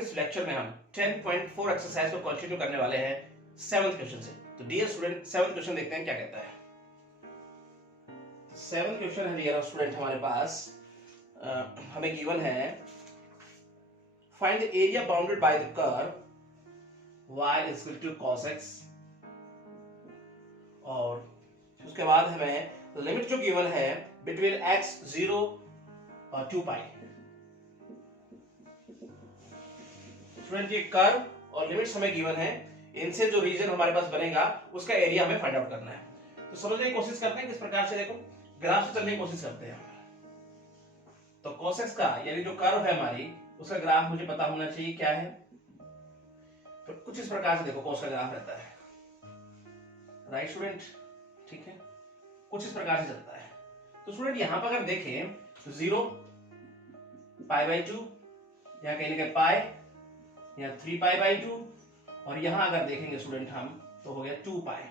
के इस लेक्चर में हम 10.4 एक्सरसाइज को कंटिन्यू करने वाले हैं 7th क्वेश्चन से। तो डियर स्टूडेंट 7th क्वेश्चन देखते हैं क्या कहता है। 7th क्वेश्चन है डियर स्टूडेंट हमारे पास हमें गिवन है find the area bounded by the curve y is equal to cos x, और उसके बाद हमें लिमिट जो गिवन है बिटवीन x 0 और 2 पाई। स्टूडेंट ये कर्व और लिमिट्स हमें गिवन है, इनसे जो रीजन हमारे पास बनेगा उसका एरिया हमें फाइंड आउट करना है। तो समझने की कोशिश करते हैं किस प्रकार से, देखो ग्राफ से चलने की कोशिश करते हैं। तो cos x का यानी जो कर्व है हमारी उसका ग्राफ मुझे पता होना चाहिए क्या है। तो कुछ इस प्रकार से देखो cos का ग्राफ रहता है, राइट स्टूडेंट, ठीक है, कुछ इस प्रकार से चलता है। तो स्टूडेंट यहां पर अगर देखें तो 0 π/2, यहाँ कहीं ना कहीं पाई, यहाँ 3π/2, और यहां अगर देखेंगे स्टूडेंट हम तो हो गया 2 पाई।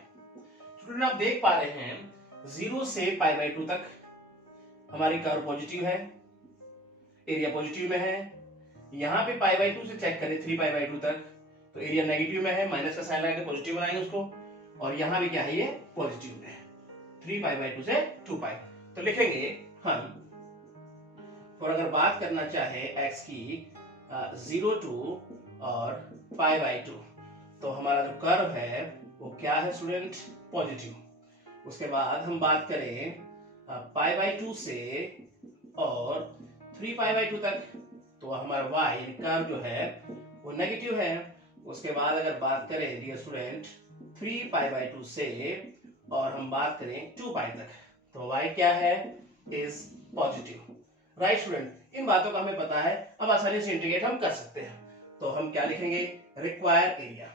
स्टूडेंट आप देख पा रहे हैं 0 से π/2 तक हमारी कर्व पॉजिटिव है, एरिया पॉजिटिव में है। यहां पे π/2 से चेक करें 3π/2 तक तो एरिया नेगेटिव में है, माइनस का साइन लगा के पॉजिटिव बनाएंगे उसको, और यहां भी क्या है ये पॉजिटिव में है 3π/2 से 2 पाई। तो लिखेंगे हम, और अगर बात करना चाहे x की 0 to और π/2 तो हमारा जो कर्व है वो क्या है स्टूडेंट, पॉजिटिव। उसके बाद हम बात करें π/2 से और 3π/2 तक तो हमारा y कर्व जो है वो नेगेटिव है। उसके बाद अगर बात करें डियर स्टूडेंट 3π/2 से और हम बात करें 2 पाई तक तो y क्या है, इज पॉजिटिव, राइट स्टूडेंट। इन बातों का हमें पता है, अब आसानी से इंटीग्रेट हम कर सकते हैं। तो हम क्या लिखेंगे, रिक्वायर एरिया,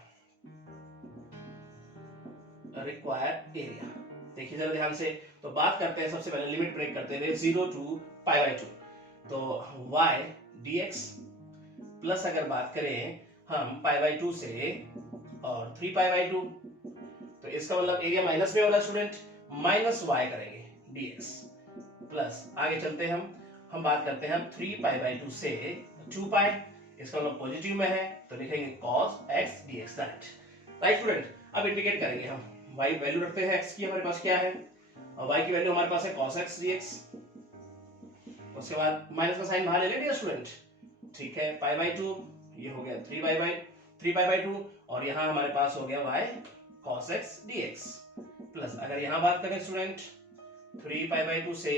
रिक्वायर एरिया। देखिए जरा ध्यान से, तो बात करते हैं सबसे पहले लिमिट ब्रेक करते हुए 0 to π/2 तो y dx प्लस अगर बात करें हम π/2 से और 3π/2 तो इसका मतलब एरिया माइनस में होगा स्टूडेंट, माइनस y करेंगे dx प्लस आगे चलते हैं हम बात करते हैं 3π/2 से 2 पाई, इसका मतलब पॉजिटिव में है तो लिखेंगे cos x dx direct, right student. अब इंटीग्रेट करेंगे हम, y वैल्यू रखते हैं x की, हमारे पास क्या है और y की वैल्यू हमारे पास है cos x dx। उसके बाद माइनस का साइन बाहर ले लेंगे स्टूडेंट, ठीक है, π/2 ये हो गया 3π/2 और यहाँ हमारे पास हो गया y cos x dx plus अगर यहाँ बात करें स्टूडेंट 3π/2 से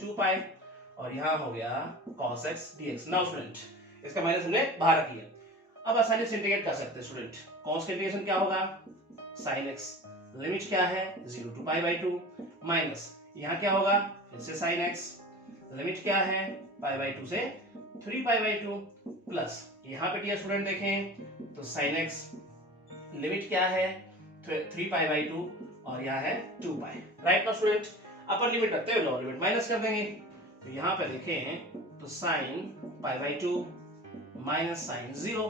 2 पाई और यहाँ हो गया cos x dx। Now student इसका माइनस हमने बाहर रख लिया, अब आसानी से इंटीग्रेट कर सकते हैं स्टूडेंट। cos का इंटीग्रेशन क्या होगा, sin x, लिमिट क्या है 0 to π/2 माइनस यहाँ क्या होगा फिर से sin x, लिमिट क्या है π/2 से 3π/2 प्लस यहाँ पे स्टूडेंट देखें तो sin x, लिमिट क्या है 3π/2 और यहाँ है 2 पाई, राइट ना स्टूडेंट। अपर लिमिट रखते हुए लोअर लिमिट माइनस कर देंगे तो यहाँ पे देखें तो sin π/2 माइनस sin 0,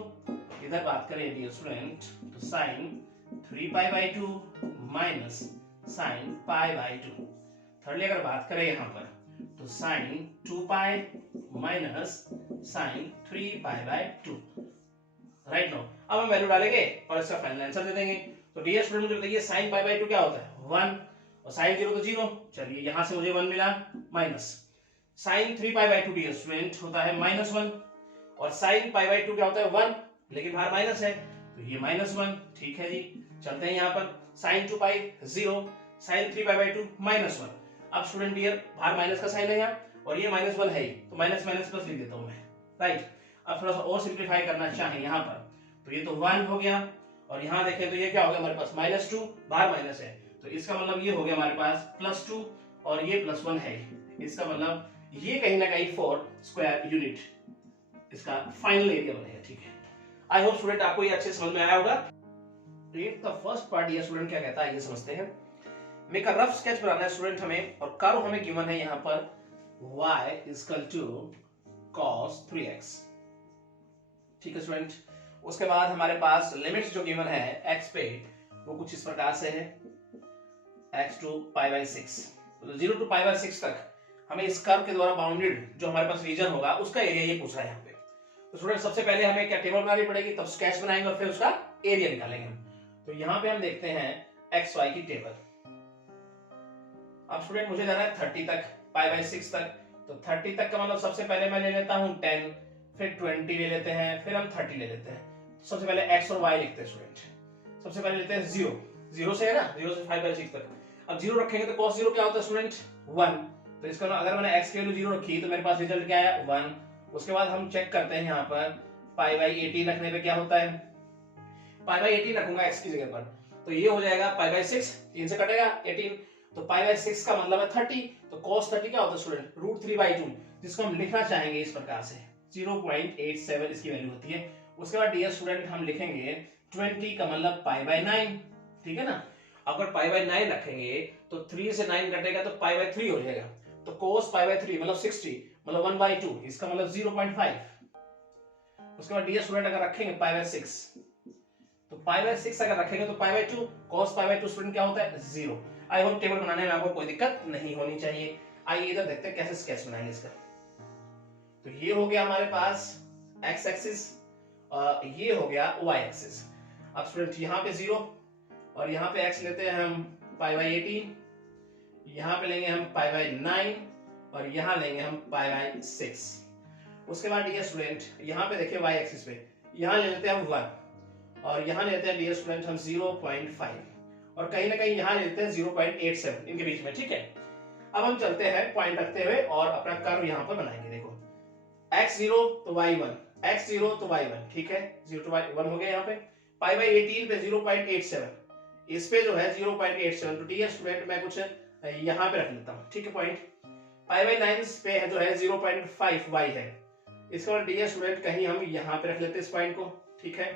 इधर बात करें डियर स्टूडेंट तो sin 3π/2 माइनस sin π/2। थर्डली अगर बात करें यहाँ पर तो sin 2 pi minus sin 3π/2, right no. अब हम वैल्यू डालेंगे और इसका फाइनल आंसर दे देंगे। तो डियर स्टूडेंट मुझे बताइए sin π/2 क्या होता है 1 और sin 0 तो 0, चलिए यहां से मुझे 1 मिला, माइनस sin 3π/2 डियर स्टूडेंट होता है -1 और sin π/2 क्या होता है 1, लेकिन बाहर माइनस है तो ये -1, ठीक है जी। चलते हैं यहाँ पर sin 2 पाई 0, sin 3π/2 -1। अब स्टूडेंट डियर बाहर माइनस का साइन है यहाँ और ये -1 है ही तो माइनस माइनस प्लस लिख देता हूं मैं, राइट। अब थोड़ा सा और सिंप्लीफाई करना चाहें यहाँ पर तो ये तो 1 हो गया और यहाँ देखें तो ये क्या हो गया हमारे पास -2, बाहर माइनस है तो इसका मतलब ये हो गया हमारे पास +2 और ये +1 है, इसका मतलब ये कहीं ना कहीं 4 स्क्वायर यूनिट इसका फाइनल एरिया बनेगा, ठीक है। आई होप स्टूडेंट आपको ये अच्छे समझ में आया होगा। तो ये द फर्स्ट पार्ट ये स्टूडेंट क्या कहता है ये समझते हैं। मेक अ रफ स्केच बनाना है स्टूडेंट हमें, और कर्व हमें गिवन है यहाँ पर y = cos 3x, ठीक है स्टूडेंट। उसके बाद हमारे पास लिमिट्स जो गिवन है x पे वो कुछ इस प्रकार से है x to π/6, तो 0 to π/6 तक हमें इस कर्व के द्वारा बाउंडेड जो हमारे पास रीजन होगा उसका एरिया ये पूछ रहा है यहाँ पे। तो स्टूडेंट सबसे पहले हमें क्या टेबल बनानी पड़ेगी, तब स्केच बनाएंगे और फिर उसका एरिया निकालेंगे हम। तो यहाँ पे हम देखते हैं एक्स वाई की टेबल। अब स्टूडेंट मुझे जाना है 30 तक, पाई बाई 6 तक। तो 30 तक का मतलब सबसे पहले मैं ले लेता हूँ 10, फिर 20 ले लेते हैं, फिर हम 30 ले लेते हैं। तो सबसे पहले x और y लिखते हैं स्टूडेंट। सबसे पहले लेते हैं 0, 0 से है ना, 0 से 5 बाई 6 तक। अब 0 रखेंगे तो cos 0 क्या होता है स्टूडेंट, 1। तो इसका अगर मैंने x की वैल्यू 0 रखी तो मेरे पास रिजल्ट क्या आया, 1। उसके बाद हम चेक करते हैं यहाँ पर पाई बाई 18 रखने पे क्या होता है, पाई बाई 18 रखूंगा x की जगह पर, तो ये हो जाएगा पाई बाई 6, 3 से कटेगा 18, तो पाई बाई 6 का मतलब है 30। तो cos 30 क्या होता है स्टूडेंट, √3/2, जिसको हम लिखना चाहेंगे इस प्रकार से 0.87 इसकी वैल्यू होती है। उसके बाद डियर स्टूडेंट हम लिखेंगे 20 का मतलब पाई बाई 9, ठीक है ना। अगर पाई बाई 9 रखेंगे तो 3 से 9 कटेगा तो पाई बाई 3 हो जाएगा। तो cos पाई बाई 3 मतलब 60 मतलब 1/2, इसका मतलब 0.5। उसके बाद डियर स्टूडेंट अगर रखेंगे पाई बाई 6, तो पाई बाई 6 अगर रखेंगे तो pi by 2, cos pi by 2 student क्या होता है, 0। आई होप टेबल बनाने में आपको कोई दिक्कत नहीं होनी चाहिए। आइए इधर देखते हैं कैसे स्केच बनाएंगे इसका। तो ये हो गया हमारे पास x एक्सिस, ये हो गया y एक्सिस। अब स्टूडेंट यहाँ पे 0 और यहाँ पे x लेते हैं हम पाई बाई 18, यहाँ पे लेंगे हम पाई बाई 9 और यहाँ लेंगे हम पाई बाई 6। उसके बाद डियर स्टूडेंट यहाँ पे देखिए y एक्सिस पे यहाँ ले लेते हैं हम 1 और यहाँ ले लेते हैं डियर स्टूडेंट हम 0.5 और कहीं ना कहीं यहाँ ले लेते हैं 0.87 इनके बीच में, ठीक है। अब हम चलते हैं पॉइंट रखते हुए और अपना कर्व यहाँ पर बनाएंगे। देखो x0 तो y1, x0 तो y1, ठीक है, 0 to y1 हो गया। यहाँ पे पाई बाई 18 पे 0.87, इस पे जो है 0.87, तो डियर स्टूडेंट मैं कुछ यहाँ पे रख लेता हूँ, ठीक है पॉइंट। पाई बाई 9 पे है जो है 0.5 y है, इसका मतलब डियर स्टूडेंट कहीं हम यहाँ पे रख लेते हैं इस पॉइंट को, ठीक है।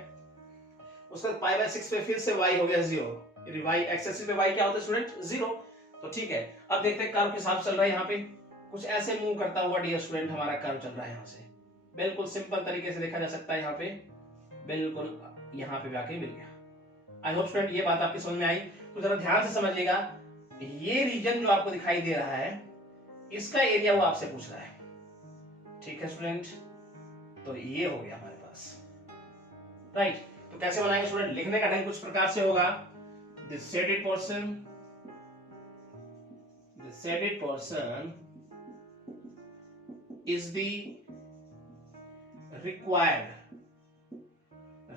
उसके बाद पाई बाई 6 पे फिर से y हो गया 0, y एक्सिस पे y क्या होता है स्टूडेंट, 0। तो ठीक है, अब देखते हैं कर्व किस हिसाब चल रहा है। यहाँ पे कुछ ऐसे मूव करता हुआ डियर स्टूडेंट हमारा कर्व चल रहा है। यहाँ से बिल्कुल सिंपल तरीके से देखा जा सकता है, यहाँ पे बिल्कुल यहाँ पे आके मिल गया। आई होप स्टूडेंट ये बात आपकी समझ में आई। तो जरा ध्यान से समझिएगा, ये रीजन जो आपको दिखाई दे रहा है इसका एरिया वो आपसे पूछ रहा है, ठीक है स्टूडेंट। तो ये हो गया हमारे पास, राइट। तो कैसे बनाएंगे स्टूडेंट, लिखने का ढंग कुछ प्रकार से होगा, this shaded portion, the shaded portion is the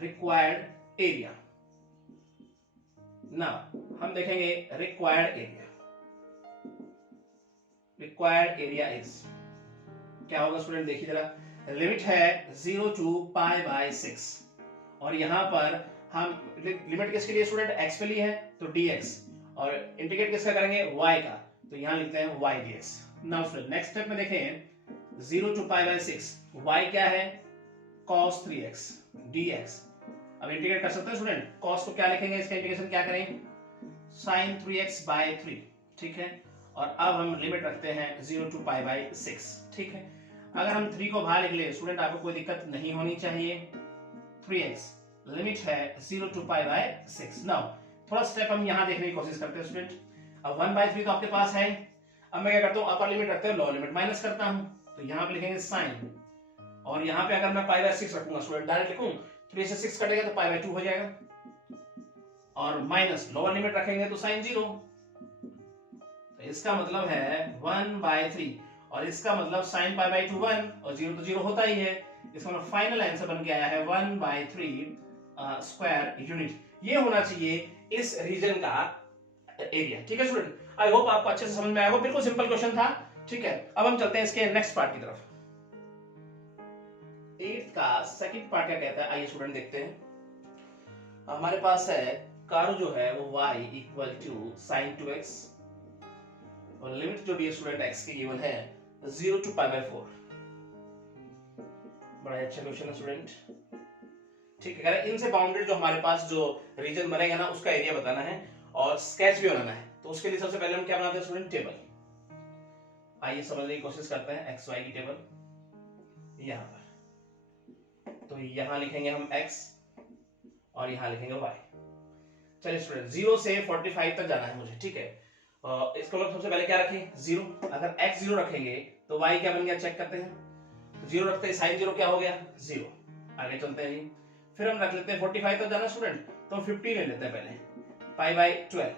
required area. Now हम देखेंगे required area is क्या होगा स्टूडेंट, देखिए जरा, लिमिट है 0 to पाई बाई 6 और यहाँ पर हम लिमिट किसके लिए स्टूडेंट, x पे लिए है तो dx और इंटीग्रेट किसका करेंगे, y का, तो यहाँ लिखते हैं y dx। Now student next step में देखें 0 to पाई बाई 6, y क्या है cos 3x dx। अब इंटीग्रेट कर सकते हैं स्टूडेंट, cos को क्या लिखेंगे, इसका इंटीग्रेशन क्या करें, sin 3x by 3, ठीक है। और अब हम लिमिट रखते हैं 0 to पाई बाई 6, ठीक है। अगर हम 3 को बाहर लिख ले स्टूडेंट आपको कोई दिक्कत नहीं होनी चाहिए। 3x लिमिट है 0 to पाई बाई 6। नाउ थोड़ा स्टेप हम यहाँ देखने की कोशिश करते हैं स्टूडेंट। अब 1/3 तो आपके पास है, अब मैं क्या करता हूँ, अपर लिमिट रखते हैं, लोअर लिमिट माइनस करता हूँ, तो यहाँ पे लिखेंगे साइन, और यहाँ पे अगर मैं पाई बाई 6 रखूंगा स्टूडेंट, डायरेक्ट लिखूं 3 से 6 कटेगा तो पाई बाई 2 हो जाएगा, और माइनस लोअर लिमिट रखेंगे तो साइन 0, तो इसका मतलब है 1/3 और इसका मतलब साइन पाई बाई 2 1 और 0 तो 0 होता ही है। इसका मतलब फाइनल आंसर बन के आया है 1/3 स्क्वायर यूनिट। ये होना चाहिए इस रीजन का एरिया, ठीक है स्टूडेंट। आई होप आपको अच्छे से समझ में आया होगा, बिल्कुल सिंपल क्वेश्चन था, ठीक है। अब हम चलते हैं इसके नेक्स्ट पार्ट की तरफ। 8th का सेकंड पार्ट क्या कहता है, आइए स्टूडेंट देखते हैं। हमारे पास है कर्व जो है वो y equal to sin 2x और लिमिट जो भी स्टूडेंट x की गिवन है 0 to पाई बाई 4। बड़ा अच्छा क्वेश्चन है स्टूडेंट, ठीक है। इनसे बाउंडेड जो हमारे पास जो रीजन बनेगा ना उसका एरिया बताना है और स्केच भी बनाना है। तो उसके लिए सबसे पहले हम क्या बनाते हैं स्टूडेंट, टेबल। आइए समझने की कोशिश करते हैं एक्स वाई की टेबल। यहाँ पर तो यहाँ लिखेंगे हम x और यहाँ लिखेंगे y। चलिए स्टूडेंट 0 से 45 तक जाना है मुझे, ठीक है। इसको लोग सबसे पहले क्या रखें, 0। अगर x 0 रखेंगे तो y क्या बन गया, चेक करते हैं। जीरो रखते हैं, साइन जीरो क्या हो गया, जीरो। आगे चलते हैं जी, फिर हम रख लेते हैं 45 तक जाना स्टूडेंट, तो हम 50 ले लेते हैं पहले, पाई बाई 12,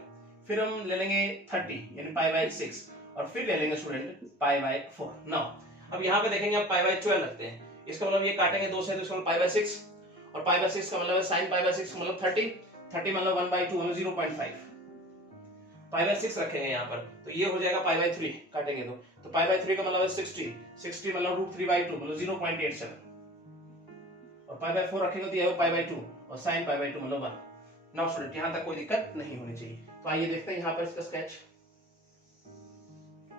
फिर हम ले लेंगे 30 यानी पाई बाई 6, और फिर ले लेंगे स्टूडेंट पाई बाई 4। नाउ अब यहाँ पे देखेंगे, अब पाई बाई 12 रखते हैं, इसका मतलब ये काटेंगे 2 से, तो इसका मतलब पाई बाई 6, और पाई बाई 6 का मतलब है साइन पाई बाई 6 का मतलब 30 मतलब 1/2 मतलब 0.5, पाई बाई 6 रखेंगे यहाँ पर, तो ये हो जाएगा पाई बाई 3 काटेंगे तो पाई बाई 3 का मतलब है 60 मतलब √3/2 मतलब 0.87, और पाई बाई 4 रखेंगे तो ये हो पाई बाई 2, और साइन पाई बाई 2 मतलब 1। नाउ स्टूडेंट यहाँ तक कोई दिक्कत नहीं होनी चाहिए। तो आइए देखते हैं यहाँ पर इसका स्केच।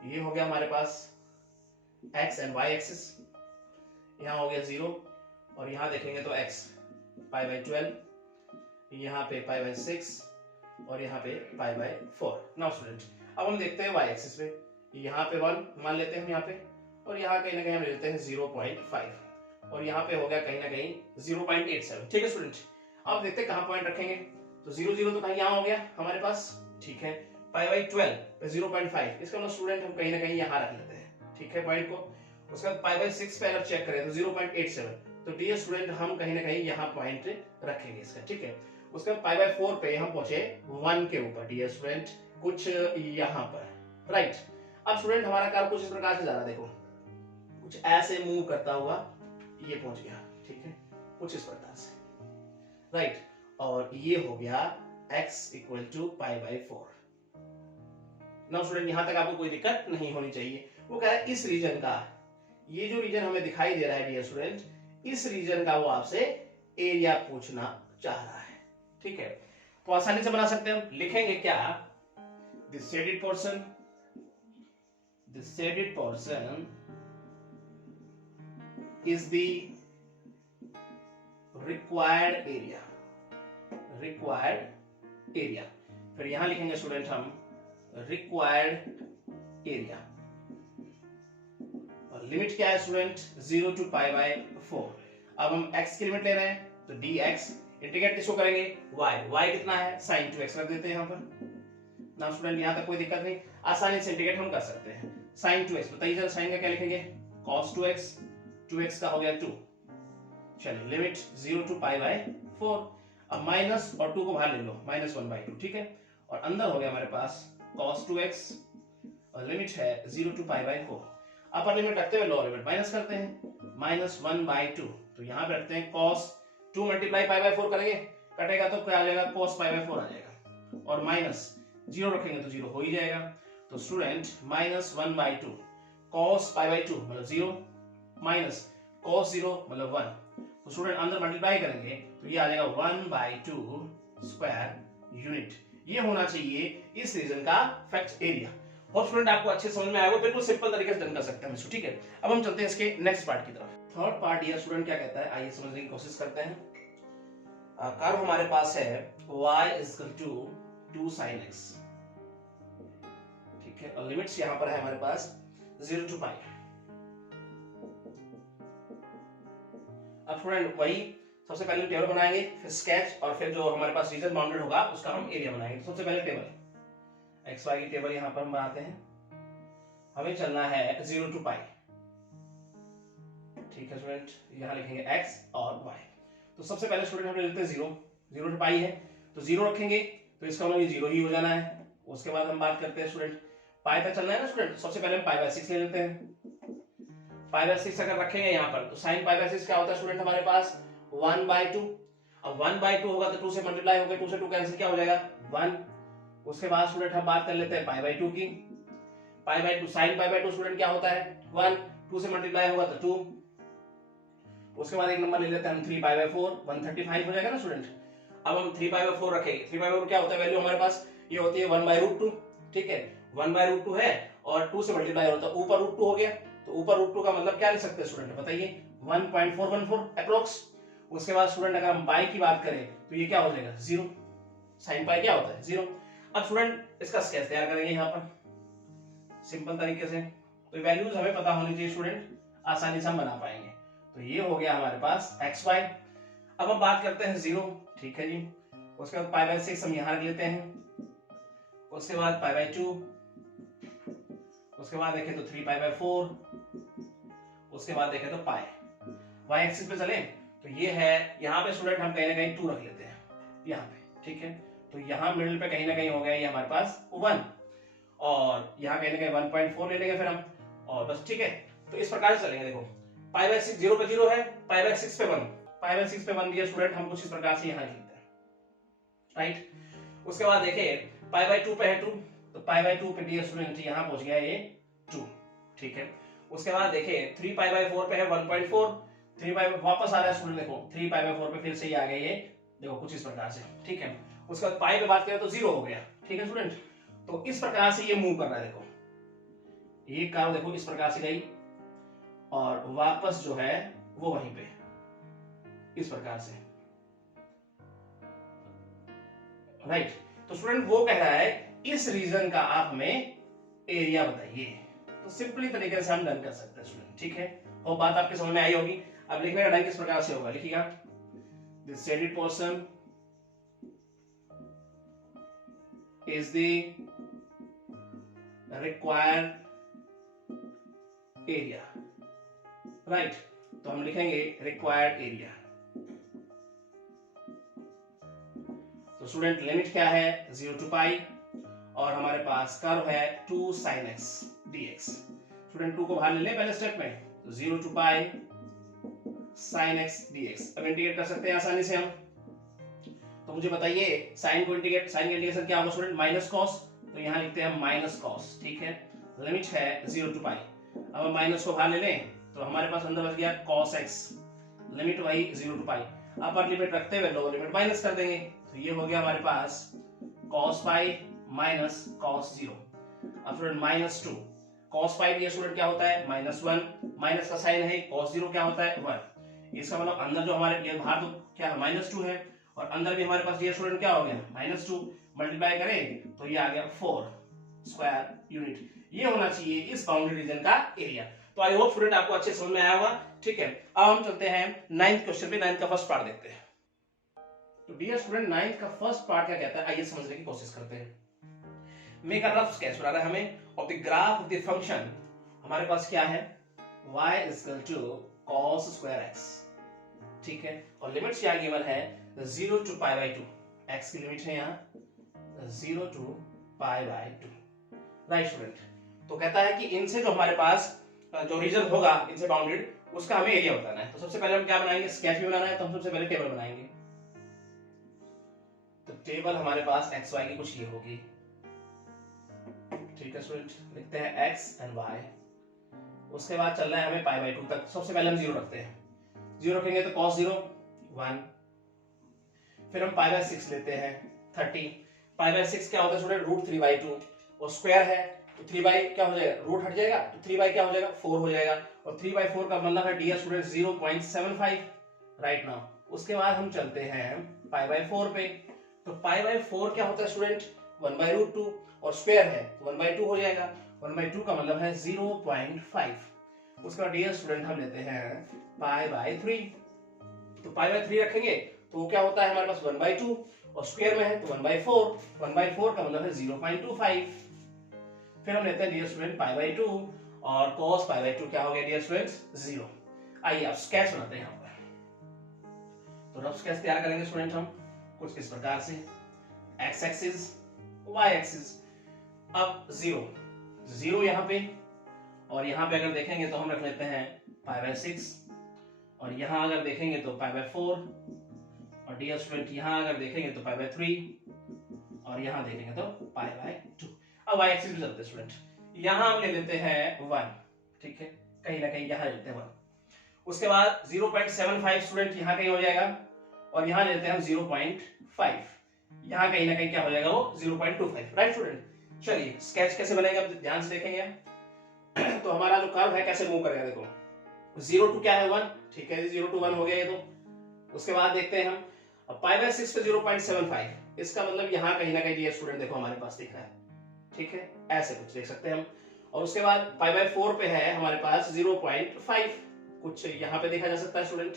ये हो गया हमारे पास x एंड y एक्सिस, यहाँ हो गया 0, और यहाँ देखेंगे तो x पाई बाई 12, यहाँ पे पाई बाई 6, और यहाँ पे पाई बाई 4। नाउ स्टूडेंट अब हम देखते हैं y एक्सिस पे, यहाँ पे 1 मान लेते हैं हम यहाँ पे, और यहाँ कहीं ना कहीं हम लेते हैं 0.5, और यहाँ पे हो गया कहीं ना कहीं 0.87। ठीक है स्टूडेंट, अब देखते हैं कहाँ पॉइंट रखेंगे, तो 0 0 तो कहीं यहाँ हो गया हमारे पास, ठीक है, पाई बाई 12 पे 0.5, इसका मतलब स्टूडेंट हम कहीं ना कहीं यहाँ रख लेते हैं, ठीक है, पॉइंट को। उसके बाद पाई बाई 6 पे अगर चेक करें तो 0.87, तो डियर स्टूडेंट हम कहीं ना कहीं यहाँ पॉइंट रखेंगे इसका, ठीक है। उसके बाद पाई बाई 4 पे हम पहुंचे 1 के ऊपर डियर स्टूडेंट, कुछ यहाँ पर, राइट। अब स्टूडेंट हमारा काम कुछ इस प्रकार से जा रहा है, देखो कुछ ऐसे मूव करता हुआ ये पहुंच गया, ठीक है, कुछ इस प्रकार से, राइट, और ये हो गया x equal to pi by 4। Now student यहाँ तक आपको कोई दिक्कत नहीं होनी चाहिए। वो कह रहा है इस रीजन का, ये जो रीजन हमें दिखाई दे रहा है डियर स्टूडेंट, इस रीजन का वो आपसे एरिया पूछना चाह रहा है, ठीक है। तो आसानी से बना सकते हैं हम, लिखेंगे क्या, this shaded portion is the required area, फिर यहां लिखेंगे स्टूडेंट हम रिक्वायर्ड एरिया, और लिमिट क्या है स्टूडेंट 0 टू पाई बाई 4। अब हम x की लिमिट ले रहे हैं, तो dx इंटीग्रेट किसको करेंगे, y कितना है sin 2x रख देते हैं यहाँ पर। ना स्टूडेंट यहाँ तक कोई दिक्कत नहीं, आसानी से इंटीग्रेट हम कर सकते हैं। sin 2x बताइए जरा, sin का क्या लिखेंगे, cos 2x का हो गया 2, चलिए लिमिट 0 टू पाई बाई 4। अब माइनस और 2 को बाहर ले लो, -1/2, ठीक है, और अंदर हो गया हमारे पास cos 2x, और लिमिट है 0 to pi by 4। Upper limit रखते हुए लोअर लिमिट माइनस करते हैं, -1/2, तो यहाँ पे रखते हैं cos 2 मल्टीप्लाई पाई बाई 4 करेंगे, कटेगा तो क्या आ जाएगा, cos पाई बाई 4 आ जाएगा, और माइनस 0 रखेंगे तो 0 हो ही जाएगा। तो स्टूडेंट -1/2 cos पाई बाई 2 मतलब 0 माइनस cos 0 मतलब 1, तो स्टूडेंट अंदर मल्टीप्लाई करेंगे तो ये आ जाएगा 1/2 स्क्वायर यूनिट। ये होना चाहिए इस रीजन का फैक्ट एरिया। और स्टूडेंट आपको अच्छे समझ में आएगा, बिल्कुल सिंपल तरीके से डन कर सकते हैं इसको, ठीक है। अब हम चलते हैं इसके नेक्स्ट पार्ट की तरफ। थर्ड पार्ट ये स्टूडेंट क्या कहता है, आइए समझने की कोशिश करते हैं। कर्व हमारे पास है y = 2 sin x, ठीक है, और लिमिट्स यहां पर है हमारे पास 0 टू पाई। अब स्टूडेंट वही सबसे पहले टेबल बनाएंगे, फिर स्केच, और फिर जो हमारे पास रीजन बाउंडेड होगा उसका हम एरिया बनाएंगे। तो सबसे पहले टेबल x y की टेबल यहां पर हम बनाते हैं, हमें चलना है 0 टू पाई, ठीक है स्टूडेंट, यहां लिखेंगे x और y। तो सबसे पहले स्टूडेंट हम लेते हैं 0 टू पाई है, तो 0 रखेंगे तो इसका मतलब ये 0 ही हो जाना है। उसके बाद हम बात करते हैं स्टूडेंट पाई तक चलना है ना स्टूडेंट, सबसे पहले हम पाई बाई 6 ले लेते हैं। पाई बाई 6 अगर रखेंगे यहाँ पर, तो साइन पाई बाई 6 क्या होता है स्टूडेंट हमारे पास 1/2। अब 1/2 होगा तो 2 से मल्टीप्लाई होगा, 2 से 2 कैंसिल क्या हो जाएगा 1। उसके बाद स्टूडेंट हम बात कर लेते हैं पाई बाई 2 की। Pi by 2 sine pi by 2 student क्या होता है 1, 2 से मल्टीप्लाई होगा तो 2। उसके बाद एक नंबर ले लेते हैं हम 3 पाई बाई 4, 135 हो जाएगा ना स्टूडेंट। अब हम 3 पाई बाई 4 रखेंगे, 3 पाई बाई 4 क्या होता है वैल्यू हमारे पास, ये होती है 1/√2, ठीक है, 1/√2 है, और 2 से मल्टीप्लाई होता है ऊपर √2 हो गया, तो ऊपर √2 का मतलब क्या लिख सकते हैं स्टूडेंट बताइए 1.414 अप्रोक्स। उसके बाद स्टूडेंट अगर हम पाई की बात करें तो ये क्या हो जाएगा 0, साइन पाई क्या होता है 0। अब स्टूडेंट इसका स्केच तैयार करेंगे यहाँ पर सिंपल तरीके से, तो वैल्यूज हमें पता होनी चाहिए स्टूडेंट, आसानी से हम बना पाएंगे। तो ये हो गया हमारे पास एक्स वाई। अब हम बात करते हैं 0, ठीक है जी। उसके बाद पाई बाई 6 हम यहाँ रख लेते हैं, उसके बाद पाई बाई 2, उसके बाद देखें तो 3 पाई बाई 4, उसके बाद देखें तो पाई। वाई एक्सिस पे चले तो ये है, यहाँ पे स्टूडेंट हम कहीं ना कहीं 2 रख लेते हैं यहाँ पे, ठीक है। तो यहाँ मिडिल पे कहीं ना कहीं हो गया ये हमारे पास 1, और यहाँ कहीं ना कहीं 1.4 ले लेंगे फिर हम, और बस, ठीक है। तो इस प्रकार से चलेंगे। देखो पाई बाय 6 0 पे 0 है, पाई बाय 6 पे 1, पाई बाय 6 पे 1 दिया स्टूडेंट, हम कुछ इस प्रकार से यहाँ लिखते हैं, राइट। उसके बाद देखिए पाई बाय 2 पे है 2, तो पाई बाय 2 पे दिया स्टूडेंट यहाँ पहुंच गया ये 2, ठीक है। उसके बाद देखिए 3 पाई बाय 4 पे है 1.4, 3 पाई वापस आ रहा है स्टूडेंट, देखो 3 पाई बाय 4 पे फिर से ही आ गया ये, देखो कुछ इस प्रकार से, ठीक है। उसके बाद पाई पे बात करें तो 0 हो गया, ठीक है स्टूडेंट। तो इस प्रकार से ये मूव कर रहा है, देखो ये कर्व देखो इस प्रकार से गई और वापस जो है वो वहीं पे इस प्रकार से, राइट। तो स्टूडेंट वो कह रहा है इस रीजन का आप हमें एरिया बताइए। तो सिंपली तरीके से हम डन कर सकते हैं स्टूडेंट, ठीक है। और बात आपके समझ में आई होगी। अब लिखने का ढंग किस प्रकार से होगा, लिखिएगा this shaded portion is the required area, right. तो हम लिखेंगे रिक्वायर्ड एरिया। तो स्टूडेंट लिमिट क्या है 0 टू पाई, और हमारे पास कर्व है 2 sin x dx। स्टूडेंट 2 को बाहर ले लें पहले स्टेप में, तो 0 to pi sin x dx। अब इंटीग्रेट कर सकते हैं आसानी से हम। तो मुझे बताइए साइन को इंटीग्रेट, साइन का इंटीग्रेशन क्या होगा स्टूडेंट, माइनस कॉस, तो यहाँ लिखते हैं माइनस कॉस, ठीक है। लिमिट है 0 टू पाई। अब हम माइनस को बाहर ले लें तो हमारे पास अंदर बच गया cos x, लिमिट वही 0 टू पाई। अपर लिमिट रखते हुए लोअर लिमिट माइनस कर देंगे, तो ये हो गया हमारे पास cos पाई माइनस cos 0। अब स्टूडेंट माइनस 2, cos पाई ये स्टूडेंट क्या होता है -1, माइनस का साइन है, cos 0 क्या होता है 1। इसका मतलब अंदर जो हमारे ये बाहर तो क्या -2 है, और अंदर भी हमारे पास ये स्टूडेंट क्या हो गया -2, मल्टीप्लाई करें तो ये आ गया 4 स्क्वायर यूनिट। ये होना चाहिए इस बाउंड्री रीजन का एरिया। तो आई होप स्टूडेंट आपको अच्छे समझ में आया होगा, ठीक है। अब हम चलते हैं 9th क्वेश्चन पे, 9th का फर्स्ट पार्ट देखते हैं। तो डियर स्टूडेंट 9th का फर्स्ट पार्ट क्या कहता है, आइए समझने की कोशिश करते हैं। मेक अ रफ स्केच बना रहा है हमें of the graph of the function. हमारे पास क्या है y is equal to cos square x, ठीक है। और लिमिट्स क्या गिवन है 0 टू पाई बाय 2, x की लिमिट है यहाँ 0 to pi by 2, right student. तो कहता है कि इनसे जो हमारे पास जो रीजन होगा इनसे बाउंडेड, उसका हमें एरिया बताना है। तो सबसे पहले हम क्या बनाएंगे, स्केच भी बनाना है, तो हम सबसे पहले टेबल बनाएंगे। तो टेबल हमारे पास एक्स वाई की कुछ ये होगी, ठीक है स्टूडेंट। लिखते हैं एक्स एंड वाई। उसके बाद चल रहा है हमें पाई बाय 2 तक। सबसे पहले हम 0 रखते हैं, 0 रखेंगे तो cos 0 1। फिर हम पाई बाय 6 लेते हैं 30। पाई बाय 6 क्या होता है स्टूडेंट √3/2, और स्क्वायर है तो 3 क्या हो जाएगा, रूट हट जाएगा तो 3 क्या हो जाएगा 4 हो जाएगा, और 3/4 का मतलब है डियर स्टूडेंट 0.75, राइट नाउ। उसके बाद हम चलते हैं पाई बाय 4 पे। तो पाई बाय 4 क्या होता है स्टूडेंट 1/√2, और स्क्वायर है तो 1/2 हो जाएगा, 1/2 का मतलब है 0.5। उसके बाद डियर स्टूडेंट हम लेते हैं पाई बाय 3। तो पाई बाय 3 रखेंगे तो वो क्या होता है हमारे पास 1/2, और स्क्वायर में है तो 1/4, 1/4 का मतलब है 0.25। फिर हम लेते हैं डियर स्टूडेंट पाई बाय 2, और cos पाई बाय 2 क्या हो गया डियर स्टूडेंट्स 0। आइए अब स्केच बनाते हैं यहाँ पर। तो रफ स्केच तैयार करेंगे स्टूडेंट हम कुछ इस प्रकार से, x एक्सिस y एक्सिस। अब 0 यहाँ पे, और यहाँ पे अगर देखेंगे तो हम रख लेते हैं पाई बाय 6, और यहाँ अगर देखेंगे तो पाई बाय 4, और डियर स्टूडेंट यहाँ अगर देखेंगे तो पाई बाय 3, और यहाँ देखेंगे तो पाई बाय 2। अब y एक्सिस पे चलते हैं स्टूडेंट, यहाँ हम ले लेते हैं 1, ठीक है, कहीं ना कहीं यहाँ ले लेते हैं 1। उसके बाद 0.75 स्टूडेंट यहाँ कहीं हो जाएगा, और यहाँ ले लेते हैं हम 0.5, यहाँ कहीं ना कहीं क्या हो जाएगा वो 0.25, राइट स्टूडेंट। चलिए स्केच कैसे बनेगा अब ध्यान से देखेंगे। तो हमारा जो कर्व है कैसे मूव करेगा, देखो 0 टू क्या है 1, ठीक है 0 टू 1 हो गया ये तो। उसके बाद देखते हैं हम अब पाई बाय 6 पे 0.75, इसका मतलब यहाँ कहीं ना कहीं ये स्टूडेंट देखो हमारे पास दिख रहा है, ठीक है, ऐसे कुछ देख सकते हैं हम। और उसके बाद पाई बाय 4 पे है हमारे पास 0.5, कुछ यहाँ पे देखा जा सकता है स्टूडेंट।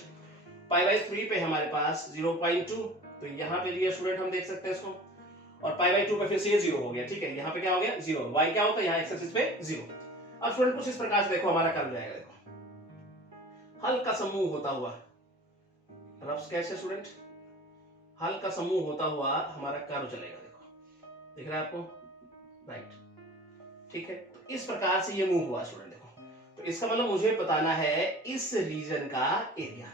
पाई बाय 3 पे हमारे पास 0.2, तो यहाँ पे ये स्टूडेंट हम देख सकते हैं इसको। और पाई बाय 2 पे फिर से ये 0 हो गया, ठीक है, यहाँ पे क्या हो गया 0, y क्या होता है यहाँ x एक्सिस पे 0। अब स्टूडेंट कुछ इस प्रकार से देखो हमारा कर्व जाएगा, देखो हल्का सा मूव होता हुआ, रफ स्केच है स्टूडेंट, हल्का सा मूव होता हुआ हमारा कर्व चलेगा। देखो दिख रहा है आपको, राइट, ठीक है। तो इस प्रकार से ये मूव हुआ स्टूडेंट, देखो। तो इसका मतलब मुझे बताना है इस रीजन का एरिया।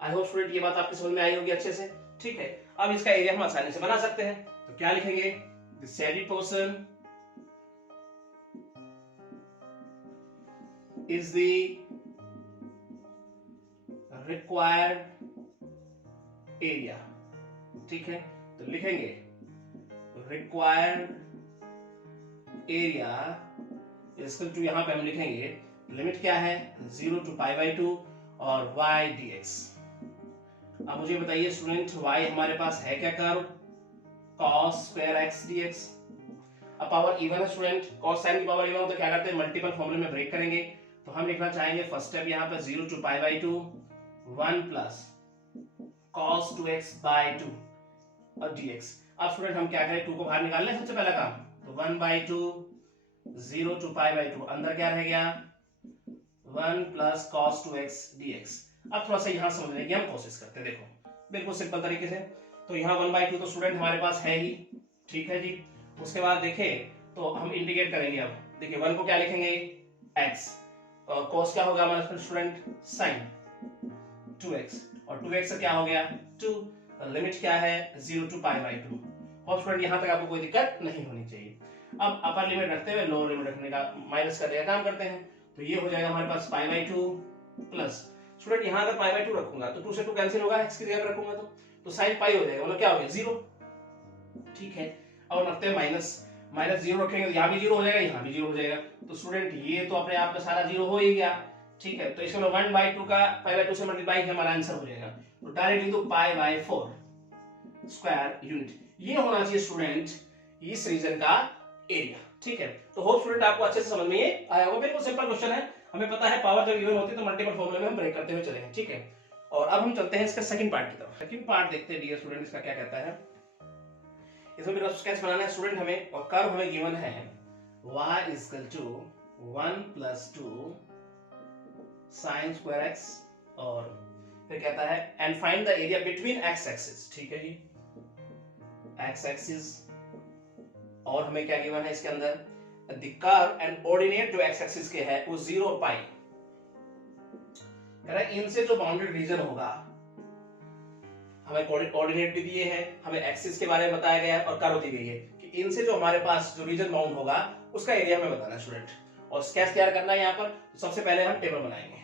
आई होप स्टूडेंट ये बात आपकी समझ में आई होगी अच्छे से, ठीक है। अब इसका एरिया हम आसानी से बना सकते हैं। तो क्या लिखेंगे, the shaded portion is the required area, ठीक है। तो लिखेंगे रिक्वायर्ड एरिया इसको टू, यहां पे हम लिखेंगे लिमिट क्या है 0 to π/2 और y dx। अब मुझे बताइए स्टूडेंट y हमारे पास है क्या curve, cos square x dx। अब पावर इवन है स्टूडेंट, cos साइन की पावर इवन हो तो क्या करते हैं, मल्टीपल फॉर्मूले में ब्रेक करेंगे। तो हम लिखना चाहेंगे फर्स्ट स्टेप यहाँ पे 0 to π/2 1 प्लस cos 2x/2 और dx। अब स्टूडेंट हम क्या करें, 2 को बाहर निकाल लें सबसे पहला काम। तो 1/2 0 to π/2, अंदर क्या रह गया 1 प्लस cos 2x dx। अब थोड़ा सा यहाँ समझने की हम कोशिश करते हैं, देखो बिल्कुल सिंपल तरीके से। तो यहाँ 1/2 तो स्टूडेंट हमारे पास है ही, ठीक है जी। उसके बाद देखें तो हम इंटीग्रेट करेंगे। अब देखिए 1 को क्या लिखेंगे x, और cos क्या होगा हमारा स्टूडेंट sin 2x, और 2x से क्या हो गया 2। लिमिट क्या है 0 to π/2। और स्टूडेंट यहाँ तक आपको कोई दिक्कत नहीं होनी चाहिए। अब अपर लिमिट रखते हुए लोअर लिमिट रखने का, माइनस करने का काम करते हैं। तो ये हो जाएगा हमारे पास π/2 प्लस, स्टूडेंट यहाँ अगर π/2 रखूंगा तो 2 से 2 कैंसिल होगा, x की जगह पर रखूंगा तो sin पाई हो जाएगा, मतलब क्या हो गया 0, ठीक है। और रखते हैं माइनस, माइनस 0 रखेंगे तो यहाँ भी 0 हो जाएगा, यहाँ भी 0 हो जाएगा। तो स्टूडेंट ये तो अपने आप में सारा 0 हो ही गया, ठीक है। तो इसमें 1/2 का π/2 से मल्टीप्लाई किया, हमारा आंसर हो जाएगा। तो डायरेक्ट लिख दो π/4 स्क्वायर यूनिट। ये होना चाहिए स्टूडेंट इस रीजन का एरिया, ठीक है। तो होप स्टूडेंट आपको अच्छे से समझ में ये आया होगा। बिल्कुल सिंपल क्वेश्चन है, हमें पता है पावर जब इवन होती है तो मल्टीपल फॉर्मूले में हम ब्रेक करते हुए चलेंगे, ठीक है। और अब हम चलते हैं इसका सेकंड पार्ट की तरफ। सेकंड पार्ट देखते हैं डियर स्टूडेंट, इसका क्या कहता है। इसमें भी रफ स्केच बनाना है स्टूडेंट हमें, और कर्व हमें गिवन है y = 1 + 2 sin स्क्वायर x, और फिर कहता है and find the area between x axis, ठीक है जी, x एक्सिस। और हमें क्या गिवन है इसके अंदर, द कर्व एंड ऑर्डिनेट जो x एक्सिस के है वो 0 और पाई। कह रहा है इनसे जो बाउंडेड रीजन होगा, हमें कोऑर्डिनेट भी दिए हैं, हमें एक्सिस के बारे में बताया गया है, और कर्व दी गई है कि इनसे जो हमारे पास जो रीजन बाउंड होगा उसका एरिया हमें बताना है स्टूडेंट। और स्केच तैयार करना है यहाँ पर। तो सबसे पहले हम टेबल बनाएंगे।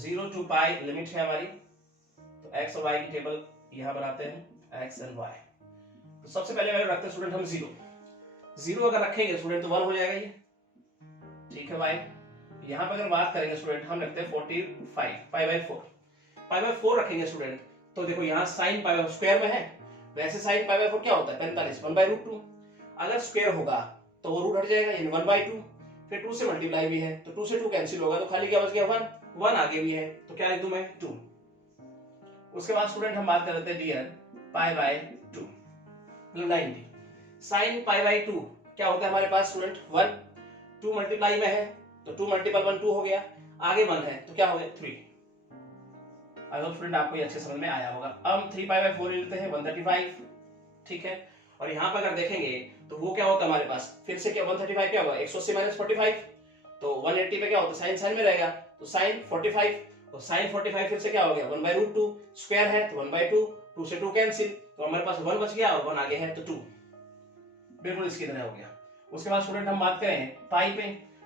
0 to π लिमिट है हमारी, तो x और y की टेबल यहाँ बनाते हैं, x एंड y। तो सबसे पहले वैल्यू रखते हैं स्टूडेंट हम 0 अगर रखेंगे स्टूडेंट तो 1 हो जाएगा ये, ठीक है भाई। यहाँ पे अगर बात करेंगे स्टूडेंट हम रखते हैं 45 π/4 रखेंगे स्टूडेंट। तो देखो यहाँ sin π स्क्वायर में है, वैसे sin π/4 क्या होता है 45 1/√2। अगर स्क्वायर होगा तो वो रूट हट जाएगा, यानी 1/2। फिर 2 से मल्टीप्लाई भी है तो 2 से 2 कैंसिल होगा, तो खाली क्या बच गया 1 आगे भी है, तो क्या लिख दूं मैं 2। उसके बाद स्टूडेंट हम बात कर लेते हैं डियर π/2 मतलब 90। sin π/2 क्या होता है हमारे पास स्टूडेंट 1, 2 मल्टीप्लाई में है तो 2 × 1 2 हो गया, आगे 1 है तो क्या हो गया 3। आई होप स्टूडेंट आपको ये अच्छे समझ में आया होगा। अब हम 3π/4 लेते हैं 135, ठीक है। और यहाँ पर अगर देखेंगे तो वो क्या होता है हमारे पास, फिर से क्या 135 क्या होगा 180 - 45, तो 180 पे क्या होता है साइन में रहेगा, तो sin 45, तो sin 45 फिर से क्या हो गया 1/√2, स्क्वायर है तो 1/2, 2 से 2 कैंसिल, तो हमारे पास 1 बच गया और 1 आगे है तो 2, बिल्कुल इसकी तरह हो गया। उसके बाद स्टूडेंट हम बात करें पाई पे,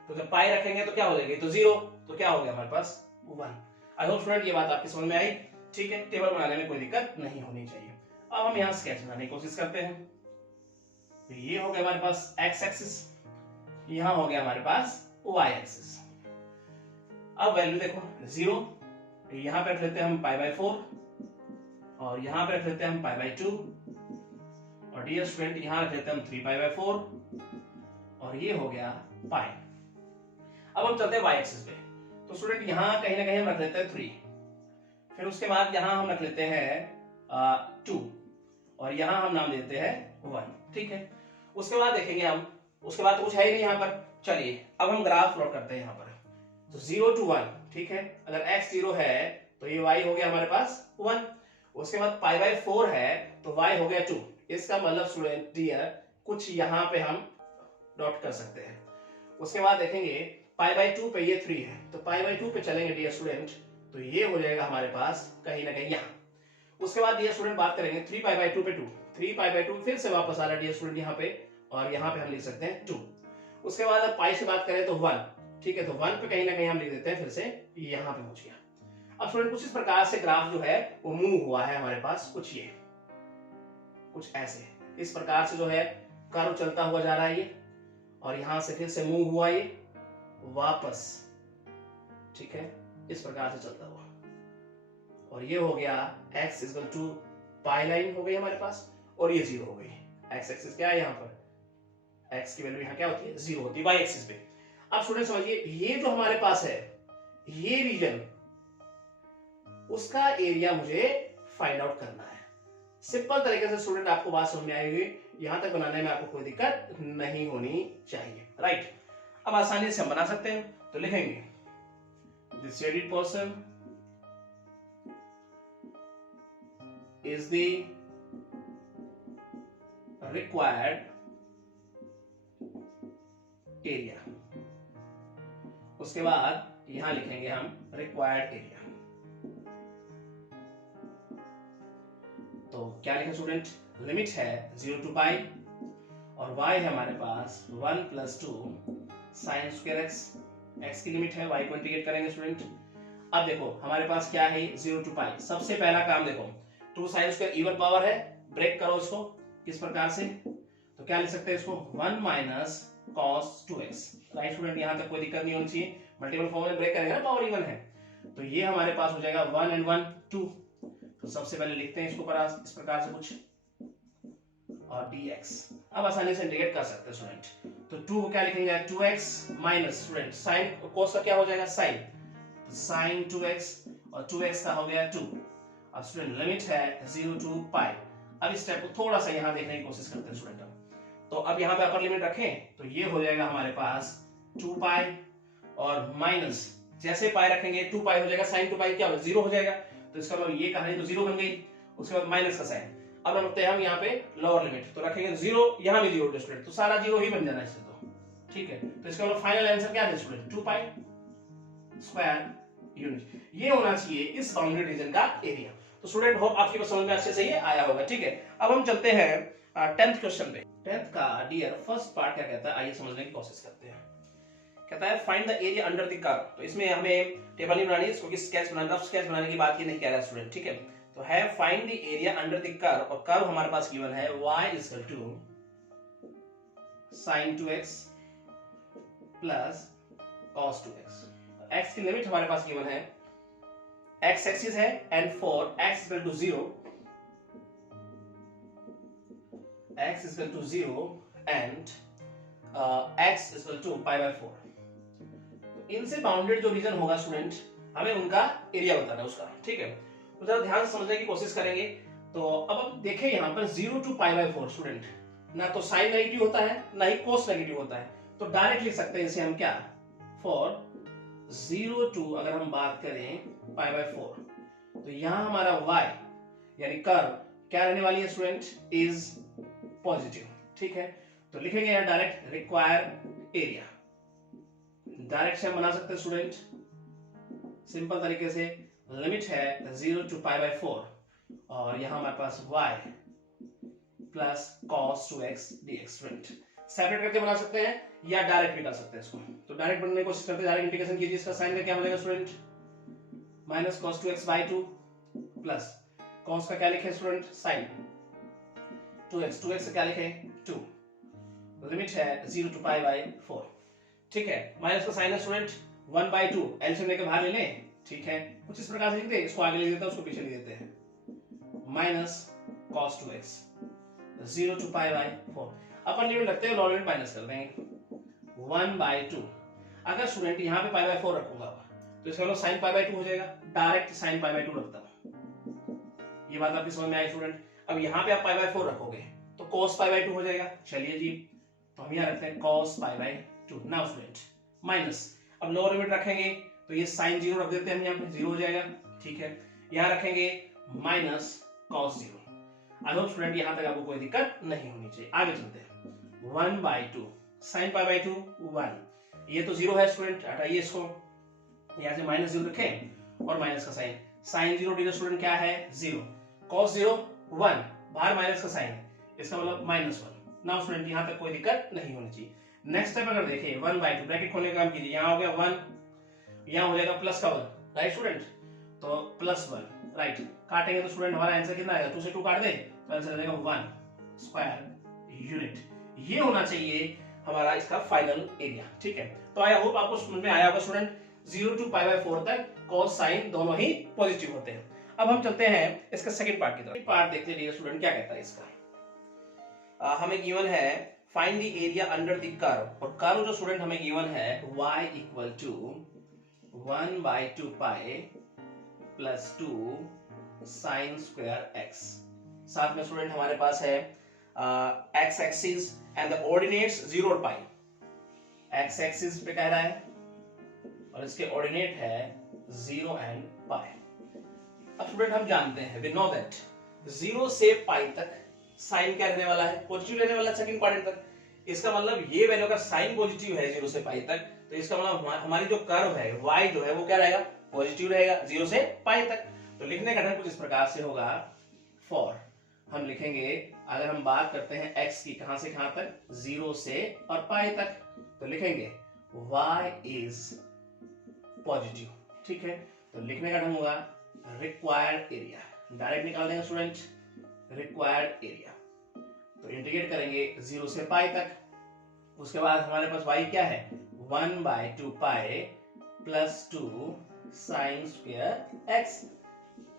तो जब पाई रखेंगे तो क्या हो जाएगी तो 0, तो क्या हो गया हमारे पास 1। आई होप स्टूडेंट ये बात आपकी समझ में आई, ठीक है। टेबल बनाने में कोई दिक्कत नहीं होनी चाहिए। अब हम यहाँ स्केच बनाने की कोशिश करते हैं। तो ये हो गया हमारे पास x एक्सिस, यहाँ हो गया हमारे पास y एक्सिस। अब वैल्यू देखो 0, यहाँ पे रख लेते हैं हम π/4, और यहाँ पे रख लेते हैं हम π/2, और डियर स्टूडेंट यहाँ रख लेते हैं हम 3π/4, और ये हो गया पाई। अब हम चलते हैं y एक्सिस पे, तो स्टूडेंट यहाँ कहीं ना कहीं हम रख लेते हैं 3, फिर उसके बाद यहाँ हम रख लेते हैं 2, और यहाँ हम नाम देते हैं 1, ठीक है। उसके बाद देखेंगे हम, उसके बाद तो कुछ है ही नहीं यहाँ पर, चलिए अब हम ग्राफ प्लॉट करते हैं यहाँ पर। तो 0 to 1, ठीक है, अगर x 0 है तो ये y हो गया हमारे पास 1, उसके बाद पाई बाय 4 है तो y हो गया 2। इसका मतलब स्टूडेंट डियर कुछ यहाँ पे हम डॉट कर सकते हैं। उसके बाद देखेंगे पाई बाय 2 पे ये 3 है, तो पाई बाय 2 पे चलेंगे डियर स्टूडेंट, तो ये हो जाएगा हमारे पास कहीं ना कहीं यहाँ। उसके बाद डियर स्टूडेंट बात करेंगे 3 पाई बाय 2 पे 2, 3 पाई बाय 2 फिर से वापस आ रहा है डियर स्टूडेंट यहाँ पे, और यहाँ पे हम लिख सकते हैं 2। उसके बाद अब पाई से बात करें तो 1, ठीक है, तो 1 पे कहीं ना कहीं हम लिख देते हैं फिर से यहाँ पे पहुंच गया। अब स्टूडेंट कुछ इस प्रकार से ग्राफ जो है वो मूव हुआ है हमारे पास, कुछ ये कुछ ऐसे इस प्रकार से जो है कर्व चलता हुआ जा रहा है ये, और यहां से फिर से मूव हुआ ये वापस, ठीक है, इस प्रकार से चलता हुआ, और ये हो गया x equal to pi line हो गई हमारे पास, और ये 0 हो गई। x एक्सिस क्या है यहाँ पर, x की वैल्यू यहाँ क्या होती है 0 होती है y एक्सिस पे। अब स्टूडेंट समझिए ये जो हमारे पास है ये रीजन, उसका एरिया मुझे फाइंड आउट करना है। सिंपल तरीके से स्टूडेंट आपको बात समझ में आई होगी, यहां तक बनाने में आपको कोई दिक्कत नहीं होनी चाहिए, राइट। अब आसानी से हम बना सकते हैं, तो लिखेंगे this shaded portion is the required area. उसके बाद यहां लिखेंगे हम रिक्वायर्ड एरिया। तो क्या लिखा स्टूडेंट, लिमिट है 0 टू पाई, और y है हमारे पास 1 plus 2 sine square x, x की लिमिट है, y को इंटीग्रेट करेंगे स्टूडेंट। अब देखो हमारे पास क्या है 0 टू पाई, सबसे पहला काम देखो 2 साइन स्क्वायर इवन पावर है, ब्रेक करो इसको किस प्रकार से, तो क्या लिख सकते हैं इसको 1 minus cos 2x, right student, यहां तक कोई दिक्कत नहीं होनी चाहिए, मल्टीपल फॉर्म में ब्रेक करेंगे ना, पावर इवन है, तो ये हमारे पास हो जाएगा 1 and 1 2। तो सबसे पहले लिखते हैं इसको इस प्रकार से कुछ, और dx अब आसानी से इंटीग्रेट कर सकते हैं स्टूडेंट। तो 2 को क्या लिखेंगे 2x minus student sine cos का क्या हो जाएगा साइन, तो साइन 2x, और 2x का हो गया 2। अब स्टूडेंट लिमिट है 0 टू पाई। अब इस स्टेप को थोड़ा सा यहाँ देखने की कोशिश करते हैं स्टूडेंट। तो अब यहाँ पे अपर लिमिट रखें तो ये हो जाएगा हमारे पास 2 पाई, और माइनस जैसे पाई रखेंगे 2 पाई हो जाएगा, साइन 2 पाई क्या हो 0 हो जाएगा, तो इसका मतलब ये कहानी तो 0 बन गई। उसके बाद माइनस का साइन, अब रखते हैं हम यहाँ पे लोअर लिमिट, तो रखेंगे 0, यहाँ भी 0 स्टूडेंट, तो सारा 0 ही बन जाना इससे, तो ठीक है। तो इसका मतलब फाइनल आंसर क्या है स्टूडेंट 2 पाई स्क्वायर यूनिट, ये होना चाहिए इस बाउंड्री रीजन का एरिया। तो स्टूडेंट होप आपकी बात समझ में अच्छे से ये आया होगा, ठीक है। अब हम चलते हैं 10th क्वेश्चन पे। 10th का डियर फर्स्ट पार्ट क्या कहता है, आइए समझने की कोशिश करते हैं। कहता है find the area under the curve, तो इसमें हमें टेबल नहीं बनानी है, इसको स्केच बनाना, रफ स्केच बनाने की बात ये नहीं कह रहा है स्टूडेंट, ठीक है। तो है find the area under the curve, और कर्व हमारे पास गिवन है y equal to sin 2x plus cos 2x। x की लिमिट हमारे पास गिवन है, x एक्सिस है and for x equal to 0, x equal to 0 and x equal to pi by 4। इनसे बाउंडेड जो रीजन होगा स्टूडेंट, हमें उनका एरिया बताना है उसका, ठीक है। तो जरा ध्यान से समझने की कोशिश करेंगे। तो अब हम देखें यहाँ पर 0 टू पाई बाय 4 स्टूडेंट, ना तो साइन नेगेटिव होता है ना ही कोस नेगेटिव होता है, तो डायरेक्ट लिख सकते हैं इसे हम क्या, फॉर 0 टू अगर हम बात करें पाई बाय 4, तो यहाँ हमारा y यानी कर्व क्या रहने वाली है स्टूडेंट, इज पॉजिटिव, ठीक है। तो लिखेंगे यहाँ डायरेक्ट रिक्वायर एरिया, डायरेक्ट से हम बना सकते हैं स्टूडेंट सिंपल तरीके से, लिमिट है 0 टू पाई बाय 4, और यहां हमारे पास y plus cos 2x dx student. Separate करके बना सकते हैं या डायरेक्ट भी कर सकते हैं इसको, तो डायरेक्ट बनने की कोशिश करते हैं, डायरेक्ट इंटीग्रेशन कीजिए, इसका साइन का क्या हो जाएगा student minus cos 2x by 2 plus cos का क्या लिखे स्टूडेंट साइन 2x, 2x से क्या लिखे 2, लिमिट है 0 टू पाई बाय 4, ठीक है। माइनस का साइन है स्टूडेंट 1 बाय 2, एलसीएम लेके बाहर ले लें, ठीक है। कुछ इस प्रकार से लिखते हैं, इसको आगे ले देते हैं उसको पीछे ले देते हैं, minus cos 2x 0 to pi by 4। अपन लिमिट रखते हैं, लोअर लिमिट माइनस कर देंगे 1 बाय 2। अगर स्टूडेंट यहाँ पे पाई बाय 4 रखूंगा तो इसका मतलब साइन पाई बाय 2 हो जाएगा, डायरेक्ट साइन पाई बाय 2 रखता हूं। ये बात आपकी समझ में आई स्टूडेंट। अब यहाँ पे आप पाई बाय 4 रखोगे तो cos पाई बाय 2 हो जाएगा, चलिए जी, तो हम यहाँ रखते हैं cos pi by 2। Now student minus, अब लोअर लिमिट रखेंगे तो ये साइन 0 रख देते हैं हम, यहाँ पे 0 हो जाएगा, ठीक है। यहाँ रखेंगे minus cos 0। I hope student यहाँ तक आपको कोई दिक्कत नहीं होनी चाहिए। आगे चलते हैं, 1/2 साइन पाई बाई 2 1, ये तो 0 है स्टूडेंट, हटाइए इसको, यहाँ से -0 रखें और माइनस का साइन, साइन 0 डियर स्टूडेंट क्या है 0, cos 0 1, बाहर माइनस का साइन, इसका मतलब -1। नाउ स्टूडेंट यहाँ तक कोई दिक्कत नहीं होनी चाहिए। नेक्स्ट स्टेप अगर देखें 1/2 ब्रैकेट खोलने का काम कीजिए, यहाँ हो गया 1, यहाँ हो जाएगा प्लस का 1, राइट स्टूडेंट, तो +1, राइट। काटेंगे तो स्टूडेंट हमारा आंसर कितना आएगा, 2 से 2 काट दे तो आंसर आ जाएगा 1 स्क्वायर यूनिट। ये होना चाहिए हमारा इसका फाइनल एरिया, ठीक है। तो आई होप आपको समझ में आया होगा स्टूडेंट, 0 to π/4 तक cos साइन दोनों ही पॉजिटिव होते हैं। अब हम चलते हैं इसका सेकंड पार्ट की तरफ। पार्ट देखते हैं डियर स्टूडेंट क्या कहता है इसका। हमें गिवन है find the area under the curve, और कर्व जो स्टूडेंट हमें गिवन है y = 1/2 pi plus 2 sine square x। साथ में स्टूडेंट हमारे पास है x axis and the ordinates 0 और पाई। x एक्सिस पे कह रहा है और इसके ऑर्डिनेट है 0 एंड पाई। अब स्टूडेंट हम जानते हैं, वी नो दैट 0 से पाई तक साइन क्या रहने वाला है, पॉजिटिव रहने वाला है सेकंड क्वाड्रेंट तक। इसका मतलब ये वैल्यू का साइन पॉजिटिव है 0 से पाई तक, तो इसका मतलब हमारी जो कर्व है y जो है वो क्या रहेगा, पॉजिटिव रहेगा 0 से पाई तक। तो लिखने का ढंग कुछ इस प्रकार से होगा, फॉर हम लिखेंगे, अगर हम बात करते हैं x की कहां से कहां तक, 0 से और पाई तक, तो लिखेंगे y इज पॉजिटिव, ठीक है। तो लिखने का ढंग होगा रिक्वायर्ड एरिया, डायरेक्ट निकाल देंगे स्टूडेंट रिक्वायर्ड एरिया। तो इंटीग्रेट करेंगे 0 से पाई तक, उसके बाद हमारे पास y क्या है 1/2 pi plus 2 sine square x,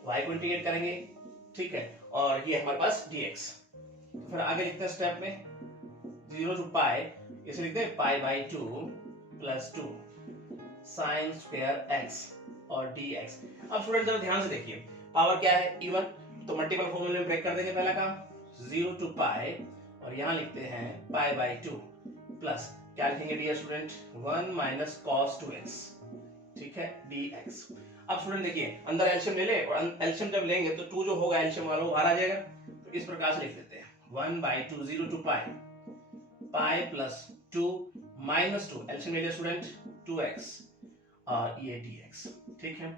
y को इंटीग्रेट करेंगे, ठीक है, और ये हमारे पास dx। तो फिर आगे लिखते हैं स्टेप में 0 to पाई, इसे लिखते हैं π/2 प्लस 2 साइन स्क्वायर x और dx। अब स्टूडेंट जरा ध्यान से देखिए, पावर क्या है इवन, तो मल्टीपल फॉर्मूले में ब्रेक कर देंगे पहला काम, 0 to पाई और यहाँ लिखते हैं π/2 प्लस क्या लिखेंगे dear student 1 minus cos 2x, ठीक है, dx। अब स्टूडेंट देखिए अंदर एलसीएम ले ले, और एलसीएम जब लेंगे तो 2 जो होगा एलसीएम वाला वो बाहर आ जाएगा, तो इस प्रकार से लिख देते हैं 1/2 0 to pi, pi plus 2 minus 2 LCM ले लिया स्टूडेंट 2x और ये dx, ठीक है।